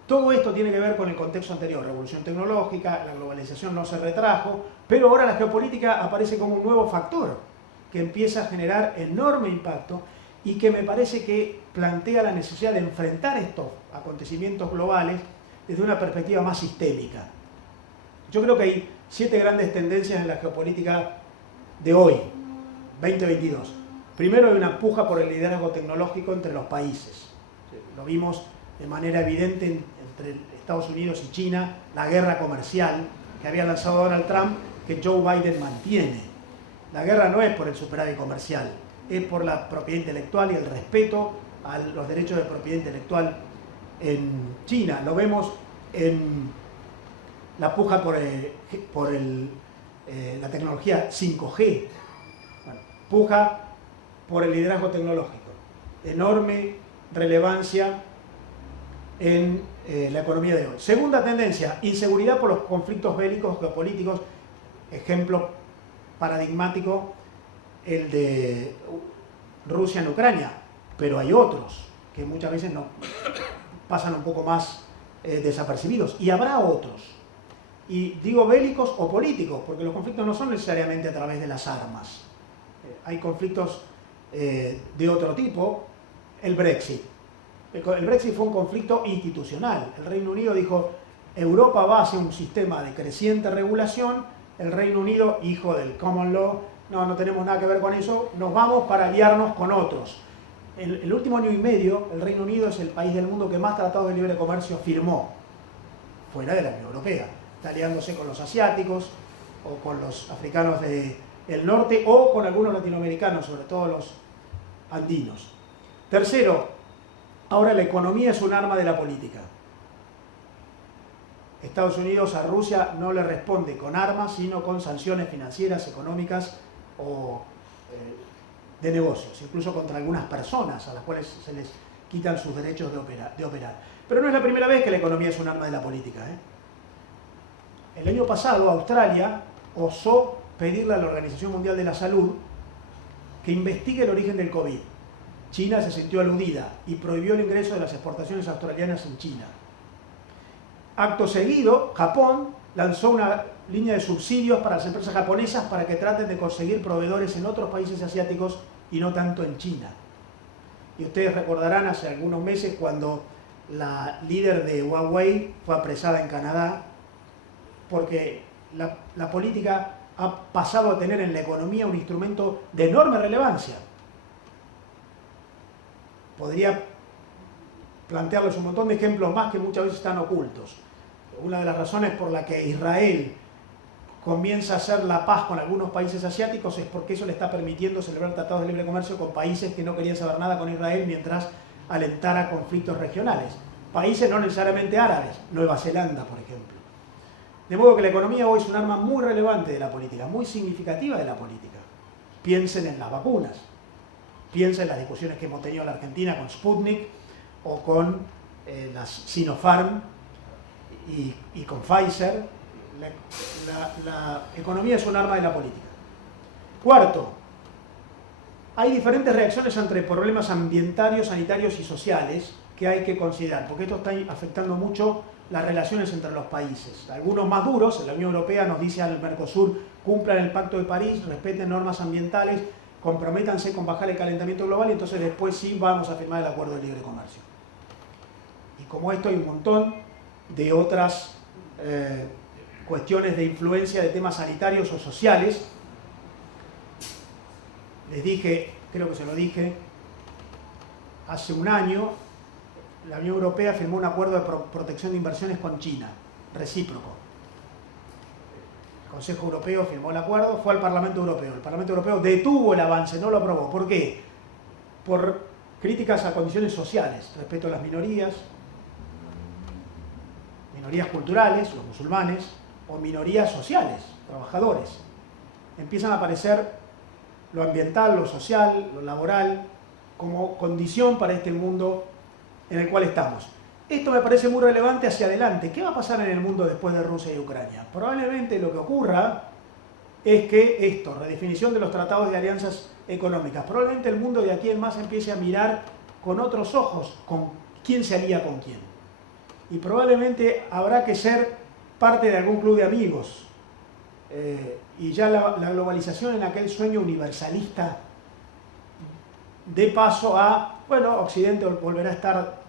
Todo esto tiene que ver con el contexto anterior, revolución tecnológica, la globalización no se retrajo, pero ahora la geopolítica aparece como un nuevo factor que empieza a generar enorme impacto y que me parece que plantea la necesidad de enfrentar estos acontecimientos globales desde una perspectiva más sistémica. Yo creo que hay 7 grandes tendencias en la geopolítica de hoy, 2022. Primero, hay una puja por el liderazgo tecnológico entre los países. Lo vimos de manera evidente entre Estados Unidos y China, la guerra comercial que había lanzado Donald Trump, que Joe Biden mantiene. La guerra no es por el superávit comercial, es por la propiedad intelectual y el respeto a los derechos de propiedad intelectual en China. Lo vemos en la puja por la tecnología 5G, bueno, puja por el liderazgo tecnológico, enorme relevancia en la economía de hoy. Segunda tendencia, inseguridad por los conflictos bélicos geopolíticos, ejemplo paradigmático el de Rusia en Ucrania, pero hay otros que muchas veces no pasan un poco más desapercibidos, y habrá otros. Y digo bélicos o políticos, porque los conflictos no son necesariamente a través de las armas. Hay conflictos de otro tipo. El Brexit. El Brexit fue un conflicto institucional. El Reino Unido dijo, Europa va hacia un sistema de creciente regulación. El Reino Unido, hijo del common law, no tenemos nada que ver con eso, nos vamos para aliarnos con otros. El último año y medio, el Reino Unido es el país del mundo que más tratados de libre comercio firmó, fuera de la Unión Europea. Está aliándose con los asiáticos o con los africanos del norte o con algunos latinoamericanos, sobre todo los andinos. Tercero, ahora la economía es un arma de la política. Estados Unidos a Rusia no le responde con armas, sino con sanciones financieras, económicas o de negocios, incluso contra algunas personas a las cuales se les quitan sus derechos de operar. Pero no es la primera vez que la economía es un arma de la política, El año pasado Australia osó pedirle a la Organización Mundial de la Salud que investigue el origen del COVID. China se sintió aludida y prohibió el ingreso de las exportaciones australianas en China. Acto seguido, Japón lanzó una línea de subsidios para las empresas japonesas para que traten de conseguir proveedores en otros países asiáticos y no tanto en China. Y ustedes recordarán hace algunos meses cuando la líder de Huawei fue apresada en Canadá porque la política ha pasado a tener en la economía un instrumento de enorme relevancia. Podría plantearles un montón de ejemplos más que muchas veces están ocultos. Una de las razones por la que Israel comienza a hacer la paz con algunos países asiáticos es porque eso le está permitiendo celebrar tratados de libre comercio con países que no querían saber nada con Israel mientras alentara conflictos regionales. Países no necesariamente árabes, Nueva Zelanda, por ejemplo. De modo que la economía hoy es un arma muy relevante de la política, muy significativa de la política. Piensen en las vacunas, piensen en las discusiones que hemos tenido en la Argentina con Sputnik o con las Sinopharm y con Pfizer. La economía es un arma de la política. Cuarto, hay diferentes reacciones entre problemas ambientales, sanitarios y sociales que hay que considerar, porque esto está afectando mucho las relaciones entre los países. Algunos más duros, la Unión Europea nos dice al Mercosur, cumplan el Pacto de París, respeten normas ambientales, comprométanse con bajar el calentamiento global y entonces después sí vamos a firmar el Acuerdo de Libre Comercio. Y como esto hay un montón de otras cuestiones de influencia de temas sanitarios o sociales. Les dije, creo que se lo dije, hace un año la Unión Europea firmó un acuerdo de protección de inversiones con China, recíproco. El Consejo Europeo firmó el acuerdo, fue al Parlamento Europeo. El Parlamento Europeo detuvo el avance, no lo aprobó. ¿Por qué? Por críticas a condiciones sociales, respeto a las minorías culturales, los musulmanes, o minorías sociales, trabajadores. Empiezan a aparecer lo ambiental, lo social, lo laboral, como condición para este mundo en el cual estamos. Esto me parece muy relevante hacia adelante. ¿Qué va a pasar en el mundo después de Rusia y Ucrania? Probablemente lo que ocurra es que esto, redefinición de los tratados de alianzas económicas, probablemente el mundo de aquí en más empiece a mirar con otros ojos con quién se alía con quién. Y probablemente habrá que ser parte de algún club de amigos. Y ya la globalización en aquel sueño universalista dé paso a, bueno, Occidente volverá a estar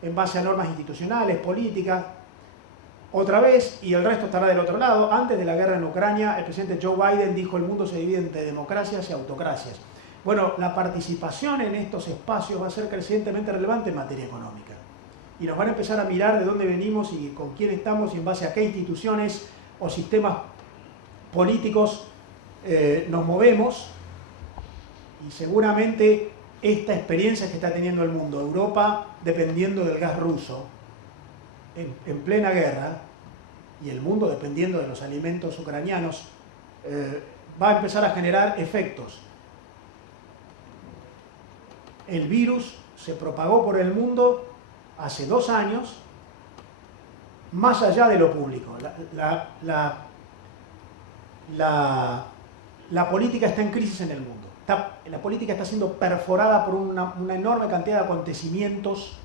en base a normas institucionales, políticas, otra vez, y el resto estará del otro lado. Antes de la guerra en Ucrania, el presidente Joe Biden dijo el mundo se divide entre democracias y autocracias. Bueno, la participación en estos espacios va a ser crecientemente relevante en materia económica. Y nos van a empezar a mirar de dónde venimos y con quién estamos y en base a qué instituciones o sistemas políticos nos movemos. Y seguramente esta experiencia que está teniendo el mundo, Europa dependiendo del gas ruso en plena guerra y el mundo dependiendo de los alimentos ucranianos, va a empezar a generar efectos. El virus se propagó por el mundo hace 2 años, más allá de lo público. La política está en crisis en el mundo. La política está siendo perforada por una enorme cantidad de acontecimientos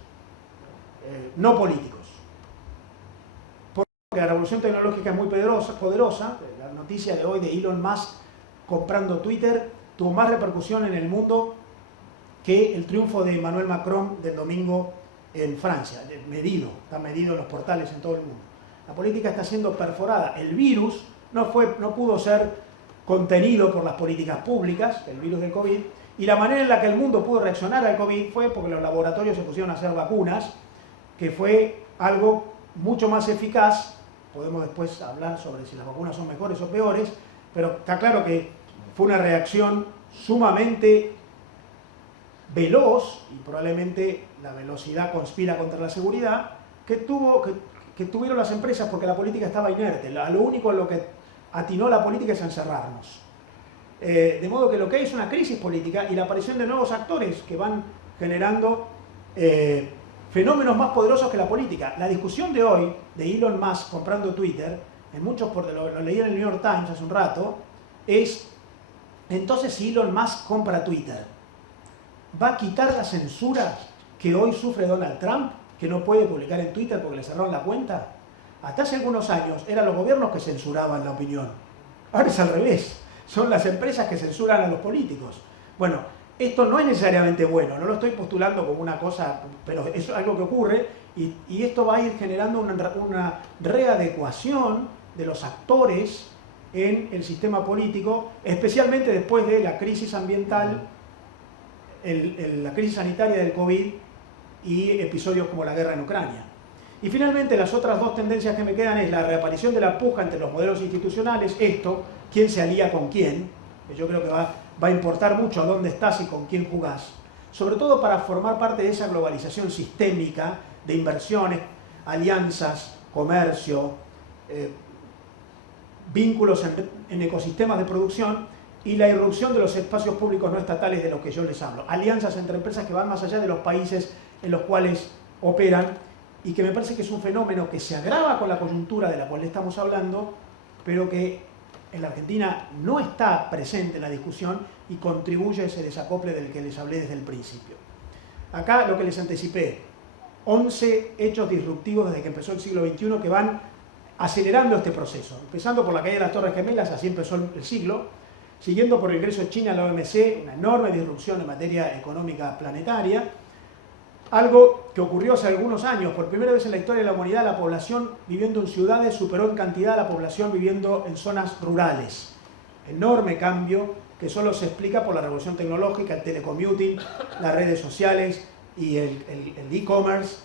no políticos. Porque la revolución tecnológica es muy poderosa. La noticia de hoy de Elon Musk comprando Twitter tuvo más repercusión en el mundo que el triunfo de Emmanuel Macron del domingo en Francia. Está medido en los portales en todo el mundo. La política está siendo perforada. El virus no pudo ser contenido por las políticas públicas, el virus del COVID, y la manera en la que el mundo pudo reaccionar al COVID fue porque los laboratorios se pusieron a hacer vacunas, que fue algo mucho más eficaz. Podemos después hablar sobre si las vacunas son mejores o peores, pero está claro que fue una reacción sumamente veloz, y probablemente la velocidad conspira contra la seguridad, que tuvieron las empresas porque la política estaba inerte. Lo único en lo que atinó la política es encerrarnos. De modo que lo que hay es una crisis política y la aparición de nuevos actores que van generando fenómenos más poderosos que la política. La discusión de hoy de Elon Musk comprando Twitter, lo leí en el New York Times hace un rato, es entonces si Elon Musk compra Twitter, ¿va a quitar la censura que hoy sufre Donald Trump, que no puede publicar en Twitter porque le cerraron la cuenta? Hasta hace algunos años eran los gobiernos que censuraban la opinión. Ahora es al revés. Son las empresas que censuran a los políticos. Bueno, esto no es necesariamente bueno. No lo estoy postulando como una cosa, pero es algo que ocurre y esto va a ir generando una readecuación de los actores en el sistema político, especialmente después de la crisis ambiental, la crisis sanitaria del COVID y episodios como la guerra en Ucrania. Y finalmente, las otras 2 tendencias que me quedan es la reaparición de la puja entre los modelos institucionales, quién se alía con quién, que yo creo que va a importar mucho a dónde estás y con quién jugás, sobre todo para formar parte de esa globalización sistémica de inversiones, alianzas, comercio, vínculos en ecosistemas de producción y la irrupción de los espacios públicos no estatales de los que yo les hablo. Alianzas entre empresas que van más allá de los países en los cuales operan, y que me parece que es un fenómeno que se agrava con la coyuntura de la cual estamos hablando, pero que en la Argentina no está presente en la discusión y contribuye a ese desacople del que les hablé desde el principio. Acá lo que les anticipé, 11 hechos disruptivos desde que empezó el siglo XXI que van acelerando este proceso, empezando por la caída de las Torres Gemelas, así empezó el siglo, siguiendo por el ingreso de China a la OMC, una enorme disrupción en materia económica planetaria, algo que ocurrió hace algunos años, por primera vez en la historia de la humanidad, la población viviendo en ciudades superó en cantidad a la población viviendo en zonas rurales. Enorme cambio que solo se explica por la revolución tecnológica, el telecommuting, las redes sociales y el e-commerce.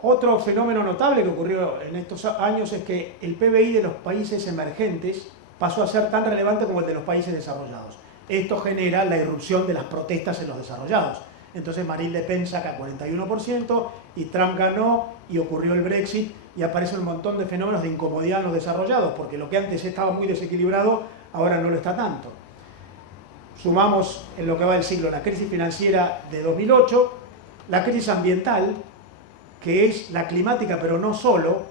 Otro fenómeno notable que ocurrió en estos años es que el PBI de los países emergentes pasó a ser tan relevante como el de los países desarrollados. Esto genera la irrupción de las protestas en los desarrollados. Entonces Marine Le Pen saca 41% y Trump ganó y ocurrió el Brexit y aparecen un montón de fenómenos de incomodidad en los desarrollados, porque lo que antes estaba muy desequilibrado ahora no lo está tanto. Sumamos en lo que va del siglo la crisis financiera de 2008, la crisis ambiental, que es la climática, pero no solo.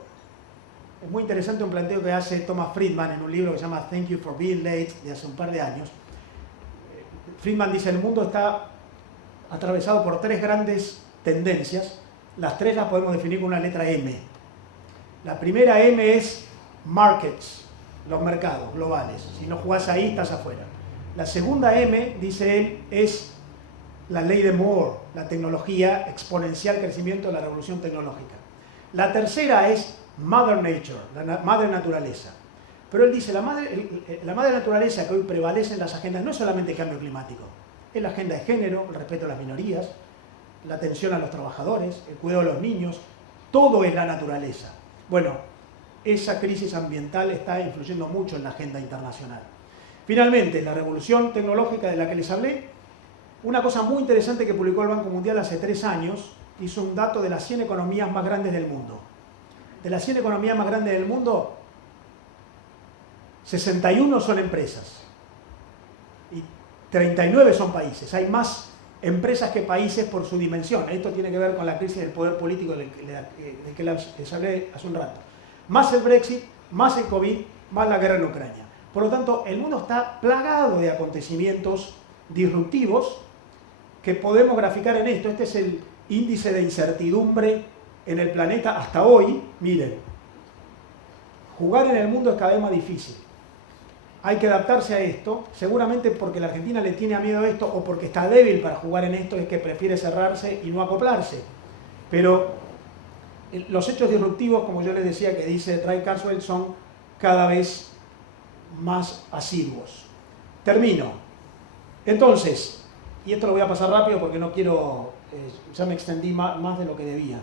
Es muy interesante un planteo que hace Thomas Friedman en un libro que se llama Thank You for Being Late, de hace un par de años. Friedman dice: el mundo está atravesado por tres grandes tendencias. Las tres las podemos definir con una letra M. La primera M es markets, los mercados globales. Si no jugás ahí, estás afuera. La segunda M, dice él, es la ley de Moore, la tecnología, exponencial crecimiento de la revolución tecnológica. La tercera es Mother Nature, la madre naturaleza. Pero él dice, la madre naturaleza que hoy prevalece en las agendas no es solamente el cambio climático, es la agenda de género, el respeto a las minorías, la atención a los trabajadores, el cuidado de los niños, todo es la naturaleza. Bueno, esa crisis ambiental está influyendo mucho en la agenda internacional. Finalmente, la revolución tecnológica de la que les hablé, una cosa muy interesante que publicó el Banco Mundial hace 3 años, hizo un dato de las 100 economías más grandes del mundo. De las 100 economías más grandes del mundo, 61 son empresas y 39 son países. Hay más empresas que países por su dimensión. Esto tiene que ver con la crisis del poder político de que les hablé hace un rato. Más el Brexit, más el COVID, más la guerra en Ucrania. Por lo tanto, el mundo está plagado de acontecimientos disruptivos que podemos graficar en esto. Este es el índice de incertidumbre en el planeta hasta hoy. Miren, jugar en el mundo es cada vez más difícil. Hay que adaptarse a esto, seguramente porque la Argentina le tiene miedo a esto o porque está débil para jugar en esto, es que prefiere cerrarse y no acoplarse. Pero los hechos disruptivos, como yo les decía, que dice Ray Kurzweil, son cada vez más asiduos. Termino. Entonces, y esto lo voy a pasar rápido porque no quiero, ya me extendí más de lo que debía.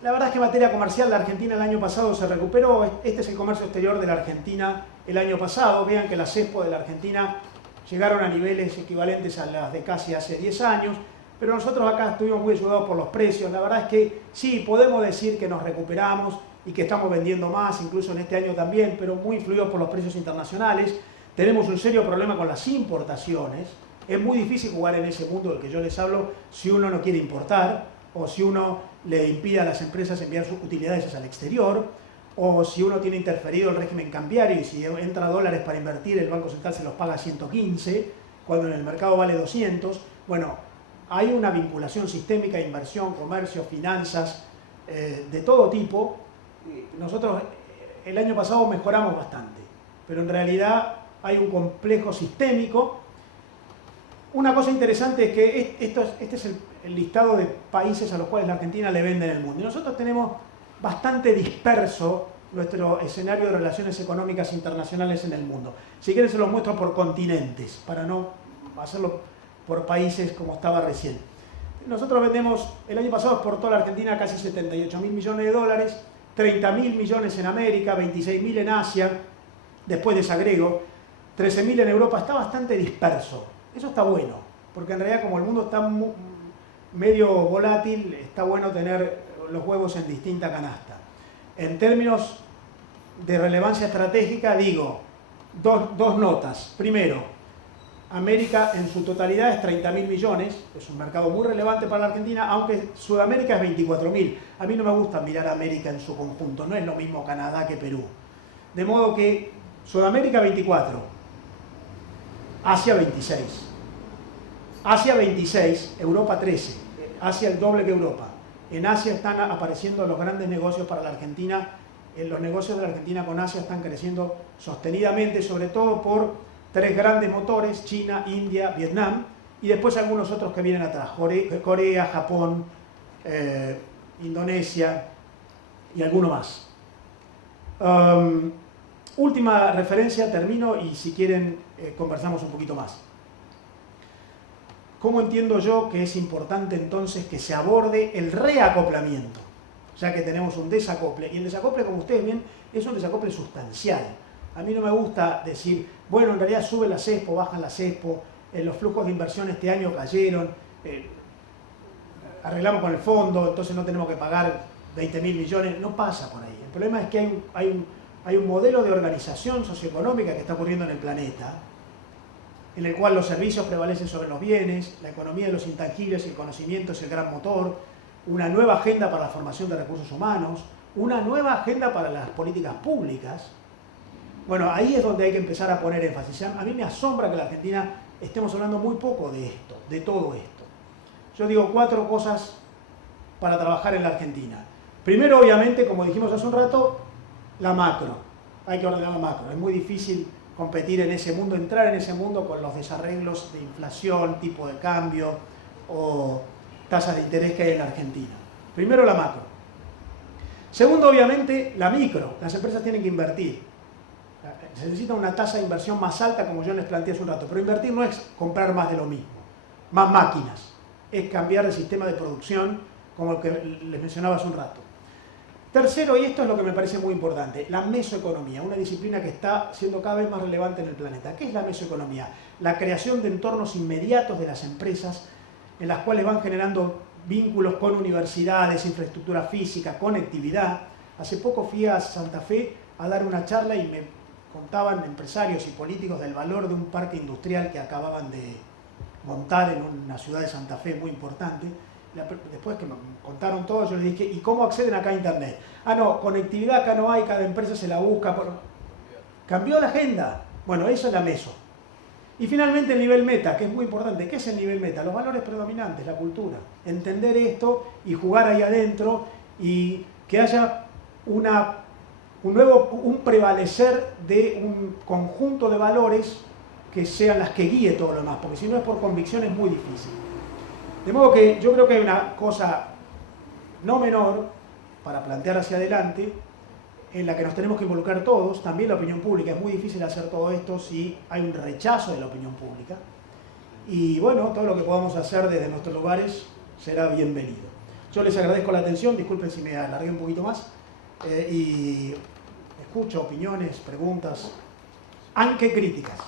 La verdad es que en materia comercial la Argentina el año pasado se recuperó. Este es el comercio exterior de la Argentina el año pasado. Vean que las expo de la Argentina llegaron a niveles equivalentes a las de casi hace 10 años, pero nosotros acá estuvimos muy ayudados por los precios. La verdad es que sí, podemos decir que nos recuperamos y que estamos vendiendo más, incluso en este año también, pero muy influidos por los precios internacionales. Tenemos un serio problema con las importaciones. Es muy difícil jugar en ese mundo del que yo les hablo si uno no quiere importar, o si uno le impide a las empresas enviar sus utilidades al exterior, o si uno tiene interferido el régimen cambiario y si entra dólares para invertir, el Banco Central se los paga a 115, cuando en el mercado vale 200. Bueno, hay una vinculación sistémica, inversión, comercio, finanzas, de todo tipo. Nosotros el año pasado mejoramos bastante, pero en realidad hay un complejo sistémico. Una cosa interesante es que este es el listado de países a los cuales la Argentina le vende en el mundo. Y nosotros tenemos bastante disperso nuestro escenario de relaciones económicas internacionales en el mundo. Si quieren se los muestro por continentes, para no hacerlo por países como estaba recién. Nosotros vendemos, el año pasado exportó la Argentina casi 78.000 millones de dólares, 30.000 millones en América, 26.000 en Asia, después desagrego, 13.000 en Europa. Está bastante disperso. Eso está bueno, porque en realidad como el mundo está medio volátil, está bueno tener los huevos en distinta canasta. En términos de relevancia estratégica, digo, dos notas. Primero, América en su totalidad es 30.000 millones, es un mercado muy relevante para la Argentina, aunque Sudamérica es 24.000. A mí no me gusta mirar a América en su conjunto, no es lo mismo Canadá que Perú. De modo que Sudamérica 24, Asia 26, Asia 26, Europa 13, Asia el doble que Europa. En Asia están apareciendo los grandes negocios para la Argentina, los negocios de la Argentina con Asia están creciendo sostenidamente, sobre todo por tres grandes motores, China, India, Vietnam, y después algunos otros que vienen atrás, Corea, Japón, Indonesia y alguno más. Última referencia, termino y si quieren conversamos un poquito más. ¿Cómo entiendo yo que es importante entonces que se aborde el reacoplamiento? Ya que tenemos un desacople, y el desacople, como ustedes ven, es un desacople sustancial. A mí no me gusta decir, bueno, en realidad sube la CESPO, bajan la CESPO, los flujos de inversión este año cayeron, arreglamos con el fondo, entonces no tenemos que pagar 20.000 millones, no pasa por ahí. El problema es que hay un modelo de organización socioeconómica que está ocurriendo en el planeta, en el cual los servicios prevalecen sobre los bienes, la economía de los intangibles y el conocimiento es el gran motor, una nueva agenda para la formación de recursos humanos, una nueva agenda para las políticas públicas. Bueno, ahí es donde hay que empezar a poner énfasis. A mí me asombra que en la Argentina estemos hablando muy poco de esto, de todo esto. Yo digo 4 cosas para trabajar en la Argentina. Primero, obviamente, como dijimos hace un rato, la macro. Hay que ordenar la macro. Es muy difícil competir en ese mundo, entrar en ese mundo con los desarreglos de inflación, tipo de cambio o tasas de interés que hay en la Argentina. Primero, la macro. Segundo, obviamente, la micro. Las empresas tienen que invertir. Se necesita una tasa de inversión más alta, como yo les planteé hace un rato. Pero invertir no es comprar más de lo mismo, más máquinas. Es cambiar el sistema de producción, como el que les mencionaba hace un rato. Tercero, y esto es lo que me parece muy importante, la mesoeconomía, una disciplina que está siendo cada vez más relevante en el planeta. ¿Qué es la mesoeconomía? La creación de entornos inmediatos de las empresas en las cuales van generando vínculos con universidades, infraestructura física, conectividad. Hace poco fui a Santa Fe a dar una charla y me contaban empresarios y políticos del valor de un parque industrial que acababan de montar en una ciudad de Santa Fe muy importante. Después que me contaron todo, yo les dije, ¿y cómo acceden acá a internet? Ah, no, conectividad acá no hay, cada empresa se la busca. Cambió la agenda. Bueno, eso es la meso. Y finalmente el nivel meta, que es muy importante. ¿Qué es el nivel meta? Los valores predominantes, la cultura. Entender esto y jugar ahí adentro y que haya un prevalecer de un conjunto de valores que sean las que guíe todo lo demás, porque si no es por convicción es muy difícil. De modo que yo creo que hay una cosa no menor para plantear hacia adelante en la que nos tenemos que involucrar todos, también la opinión pública. Es muy difícil hacer todo esto si hay un rechazo de la opinión pública. Y bueno, todo lo que podamos hacer desde nuestros lugares será bienvenido. Yo les agradezco la atención, disculpen si me alargué un poquito más, y escucho opiniones, preguntas, aunque críticas.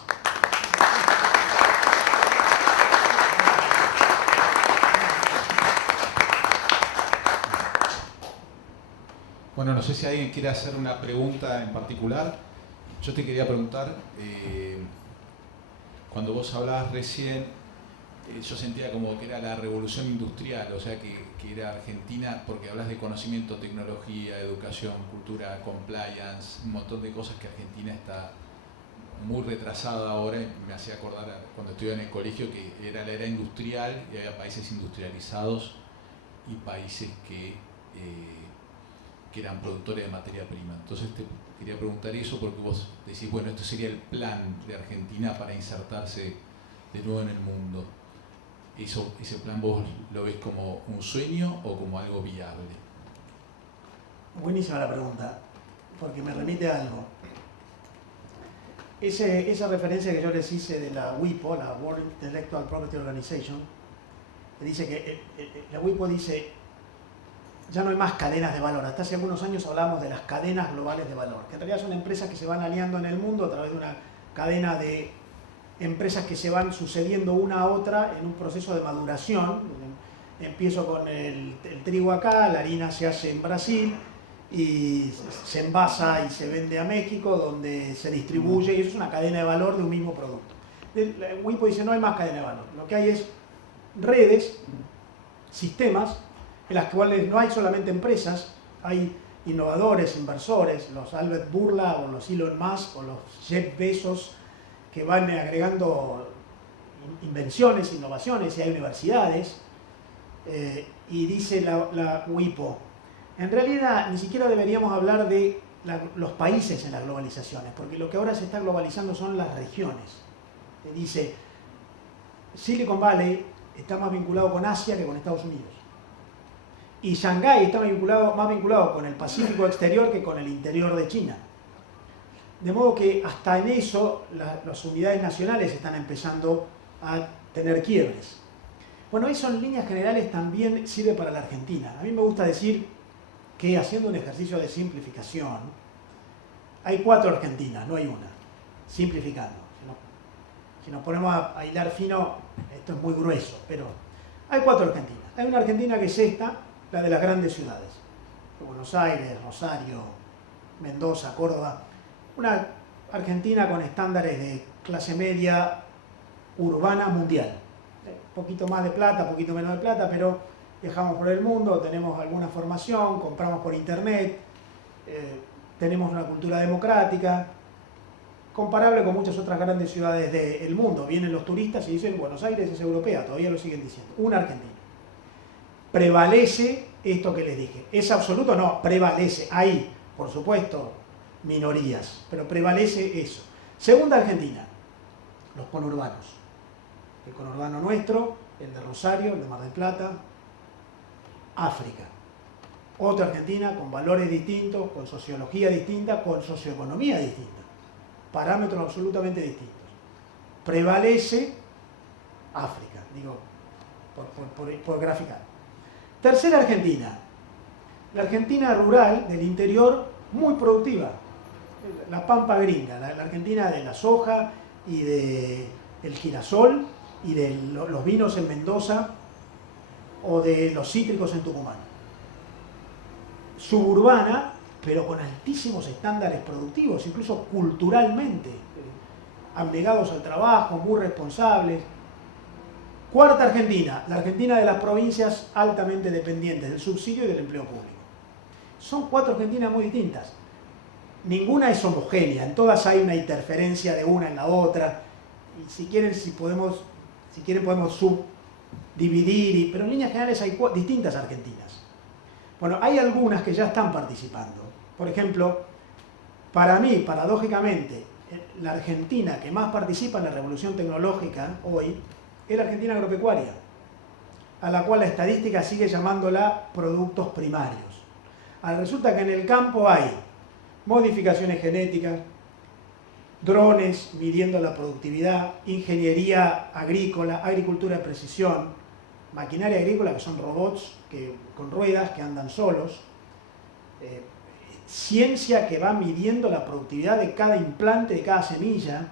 Bueno, no sé si alguien quiere hacer una pregunta en particular. Yo te quería preguntar, cuando vos hablabas recién, yo sentía como que era la revolución industrial, o sea que era Argentina, porque hablas de conocimiento, tecnología, educación, cultura, compliance, un montón de cosas que Argentina está muy retrasada ahora. Me hacía acordar cuando estuve en el colegio que era la era industrial y había países industrializados y países que eran productores de materia prima. Entonces te quería preguntar eso porque vos decís, bueno, esto sería el plan de Argentina para insertarse de nuevo en el mundo. ¿Ese plan vos lo ves como un sueño o como algo viable? Buenísima la pregunta, porque me remite a algo. Esa referencia que yo les hice de la WIPO, la World Intellectual Property Organization, dice que la WIPO dice, ya no hay más cadenas de valor. Hasta hace algunos años hablábamos de las cadenas globales de valor, que en realidad son empresas que se van aliando en el mundo a través de una cadena de empresas que se van sucediendo una a otra en un proceso de maduración. Empiezo con el trigo acá, la harina se hace en Brasil y se envasa y se vende a México, donde se distribuye, y eso es una cadena de valor de un mismo producto. WIPO dice no hay más cadena de valor. Lo que hay es redes, sistemas, en las cuales no hay solamente empresas, hay innovadores, inversores, los Albert Bourla o los Elon Musk o los Jeff Bezos, que van agregando invenciones, innovaciones, y hay universidades. Y dice la WIPO, en realidad ni siquiera deberíamos hablar de los países en las globalizaciones, porque lo que ahora se está globalizando son las regiones. Dice, Silicon Valley está más vinculado con Asia que con Estados Unidos. Y Shanghái está más vinculado con el Pacífico exterior que con el interior de China. De modo que hasta en eso las unidades nacionales están empezando a tener quiebres. Bueno, eso en líneas generales también sirve para la Argentina. A mí me gusta decir que haciendo un ejercicio de simplificación, hay 4 Argentinas, no hay una, simplificando. Si nos ponemos a hilar fino, esto es muy grueso, pero hay 4 Argentinas. Hay una Argentina que es esta, la de las grandes ciudades. Buenos Aires, Rosario, Mendoza, Córdoba. Una Argentina con estándares de clase media urbana mundial. Un poquito más de plata, un poquito menos de plata, pero viajamos por el mundo, tenemos alguna formación, compramos por internet, tenemos una cultura democrática, comparable con muchas otras grandes ciudades del mundo. Vienen los turistas y dicen Buenos Aires es europea, todavía lo siguen diciendo. Una Argentina. Prevalece esto que les dije. ¿Es absoluto? No, prevalece. Hay, por supuesto, minorías, pero prevalece eso. Segunda Argentina, los conurbanos. El conurbano nuestro, el de Rosario, el de Mar del Plata, África. Otra Argentina con valores distintos, con sociología distinta, con socioeconomía distinta. Parámetros absolutamente distintos. Prevalece África, digo, por graficar. Tercera Argentina, la Argentina rural del interior, muy productiva. La pampa gringa, la Argentina de la soja y del girasol y de los vinos en Mendoza o de los cítricos en Tucumán. Suburbana, pero con altísimos estándares productivos, incluso culturalmente, abnegados al trabajo, muy responsables. Cuarta Argentina, la Argentina de las provincias altamente dependientes del subsidio y del empleo público. Son 4 Argentinas muy distintas. Ninguna es homogénea, en todas hay una interferencia de una en la otra. Y si quieren podemos subdividir, pero en líneas generales hay distintas Argentinas. Bueno, hay algunas que ya están participando. Por ejemplo, para mí, paradójicamente, la Argentina que más participa en la revolución tecnológica hoy es la Argentina agropecuaria, a la cual la estadística sigue llamándola productos primarios. Ahora, resulta que en el campo hay modificaciones genéticas, drones midiendo la productividad, ingeniería agrícola, agricultura de precisión, maquinaria agrícola, que son robots con ruedas que andan solos, ciencia que va midiendo la productividad de cada implante, de cada semilla.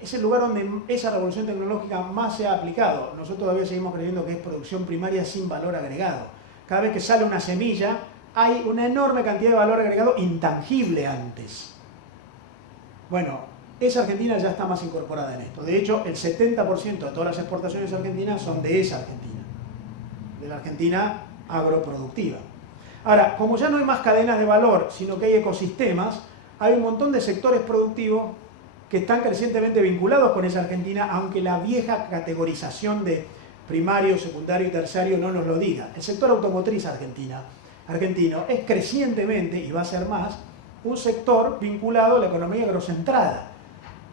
Es el lugar donde esa revolución tecnológica más se ha aplicado. Nosotros todavía seguimos creyendo que es producción primaria sin valor agregado. Cada vez que sale una semilla, hay una enorme cantidad de valor agregado intangible antes. Bueno, esa Argentina ya está más incorporada en esto. De hecho, el 70% de todas las exportaciones argentinas son de esa Argentina, de la Argentina agroproductiva. Ahora, como ya no hay más cadenas de valor, sino que hay ecosistemas, hay un montón de sectores productivos que están crecientemente vinculados con esa Argentina, aunque la vieja categorización de primario, secundario y terciario no nos lo diga. El sector automotriz argentino es crecientemente, y va a ser más, un sector vinculado a la economía agrocentrada,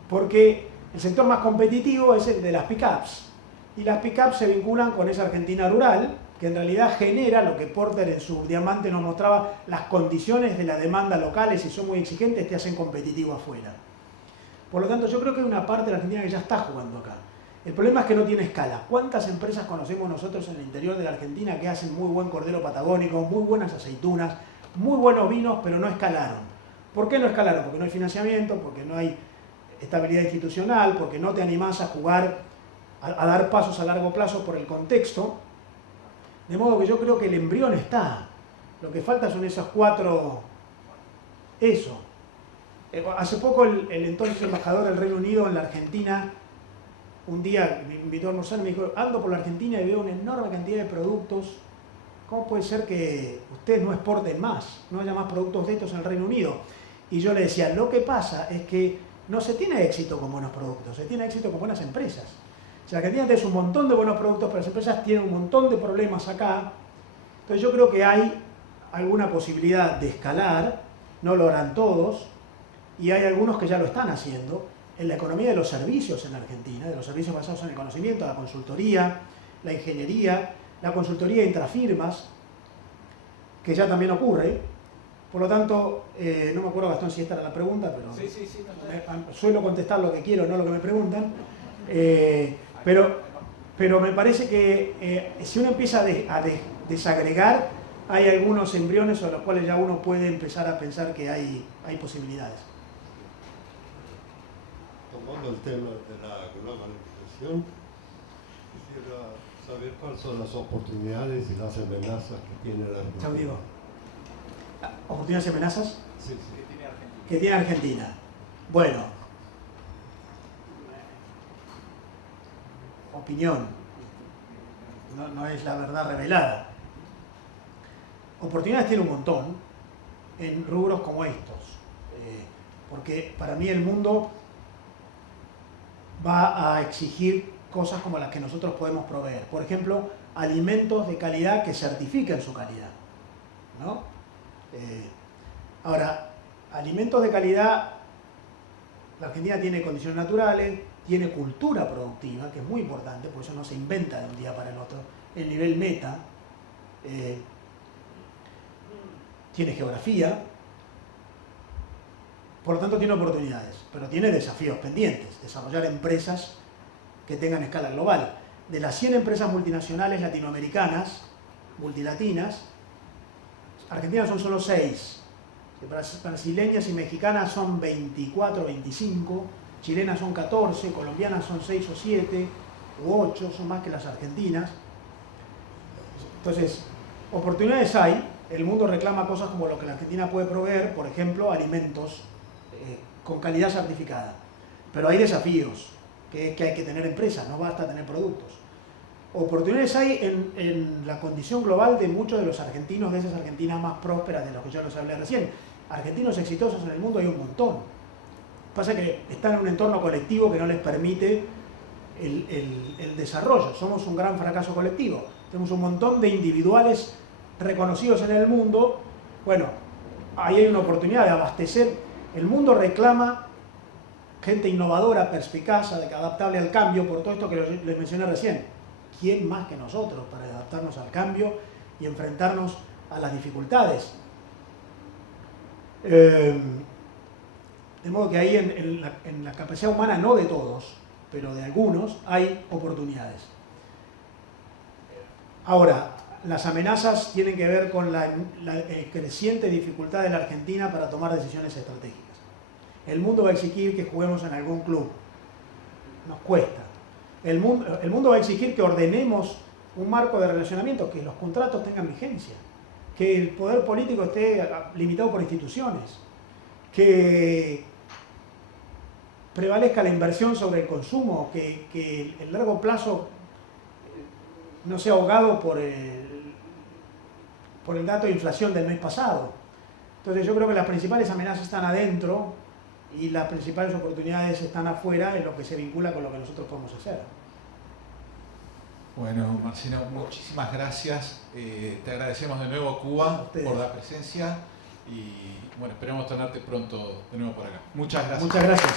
porque el sector más competitivo es el de las pick-ups, y las pick-ups se vinculan con esa Argentina rural, que en realidad genera lo que Porter en su diamante nos mostraba, las condiciones de la demanda locales, si son muy exigentes, te hacen competitivo afuera. Por lo tanto, yo creo que hay una parte de la Argentina que ya está jugando acá. El problema es que no tiene escala. ¿Cuántas empresas conocemos nosotros en el interior de la Argentina que hacen muy buen cordero patagónico, muy buenas aceitunas, muy buenos vinos, pero no escalaron? ¿Por qué no escalaron? Porque no hay financiamiento, porque no hay estabilidad institucional, porque no te animás a jugar, a dar pasos a largo plazo por el contexto. De modo que yo creo que el embrión está. Lo que falta son esos 4, Hace poco el entonces embajador del Reino Unido en la Argentina, un día me invitó a almorzar y me dijo, ando por la Argentina y veo una enorme cantidad de productos. ¿Cómo puede ser que ustedes no exporten más, no haya más productos de estos en el Reino Unido? Y yo le decía, lo que pasa es que no se tiene éxito con buenos productos, se tiene éxito con buenas empresas. O sea, Argentina tiene un montón de buenos productos, pero las empresas tienen un montón de problemas acá. Entonces yo creo que hay alguna posibilidad de escalar, no lo harán todos, y hay algunos que ya lo están haciendo, en la economía de los servicios en Argentina, de los servicios basados en el conocimiento, la consultoría, la ingeniería, la consultoría intrafirmas, que ya también ocurre. Por lo tanto, no me acuerdo, Gastón, si esta era la pregunta, pero Sí. suelo contestar lo que quiero, no lo que me preguntan. Pero me parece que si uno empieza a desagregar, hay algunos embriones sobre los cuales ya uno puede empezar a pensar que hay posibilidades. Tomando el tema de la globalización, quisiera saber cuáles son las oportunidades y las amenazas que tiene la Argentina. Chao, Diego. ¿Oportunidades y amenazas? Sí. Que tiene Argentina. Bueno, opinión, no es la verdad revelada. Oportunidades tiene un montón en rubros como estos, porque para mí el mundo va a exigir cosas como las que nosotros podemos proveer. Por ejemplo, alimentos de calidad que certifiquen su calidad, ¿no? Ahora, alimentos de calidad, la Argentina tiene condiciones naturales, tiene cultura productiva, que es muy importante, por eso no se inventa de un día para el otro, el nivel meta, tiene geografía, por lo tanto tiene oportunidades, pero tiene desafíos pendientes, desarrollar empresas que tengan escala global. De las 100 empresas multinacionales latinoamericanas, multilatinas, Argentina son solo 6, brasileñas y mexicanas son 24, 25, chilenas son 14, colombianas son 6 o 7, u 8, son más que las argentinas. Entonces, oportunidades hay, el mundo reclama cosas como lo que la Argentina puede proveer, por ejemplo, alimentos con calidad certificada. Pero hay desafíos, que hay que tener empresas, no basta tener productos. Oportunidades hay en la condición global de muchos de los argentinos, de esas Argentinas más prósperas de los que yo les hablé recién. Argentinos exitosos en el mundo hay un montón. Pasa que están en un entorno colectivo que no les permite el desarrollo. Somos un gran fracaso colectivo. Tenemos un montón de individuales reconocidos en el mundo. Bueno, ahí hay una oportunidad de abastecer. El mundo reclama gente innovadora, perspicaz, adaptable al cambio, por todo esto que les mencioné recién. ¿Quién más que nosotros para adaptarnos al cambio y enfrentarnos a las dificultades? De modo que ahí en la capacidad humana, no de todos, pero de algunos, hay oportunidades. Ahora, las amenazas tienen que ver con la creciente dificultad de la Argentina para tomar decisiones estratégicas. El mundo va a exigir que juguemos en algún club. Nos cuesta. El mundo va a exigir que ordenemos un marco de relacionamiento, que los contratos tengan vigencia, que el poder político esté limitado por instituciones, que prevalezca la inversión sobre el consumo, que el largo plazo no sea ahogado por el dato de inflación del mes pasado. Entonces yo creo que las principales amenazas están adentro y las principales oportunidades están afuera, en lo que se vincula con lo que nosotros podemos hacer. Bueno, Marcelo, muchísimas gracias. Te agradecemos de nuevo, Cuba, por la presencia y bueno, esperemos tenerte pronto de nuevo por acá. Muchas gracias. Muchas gracias.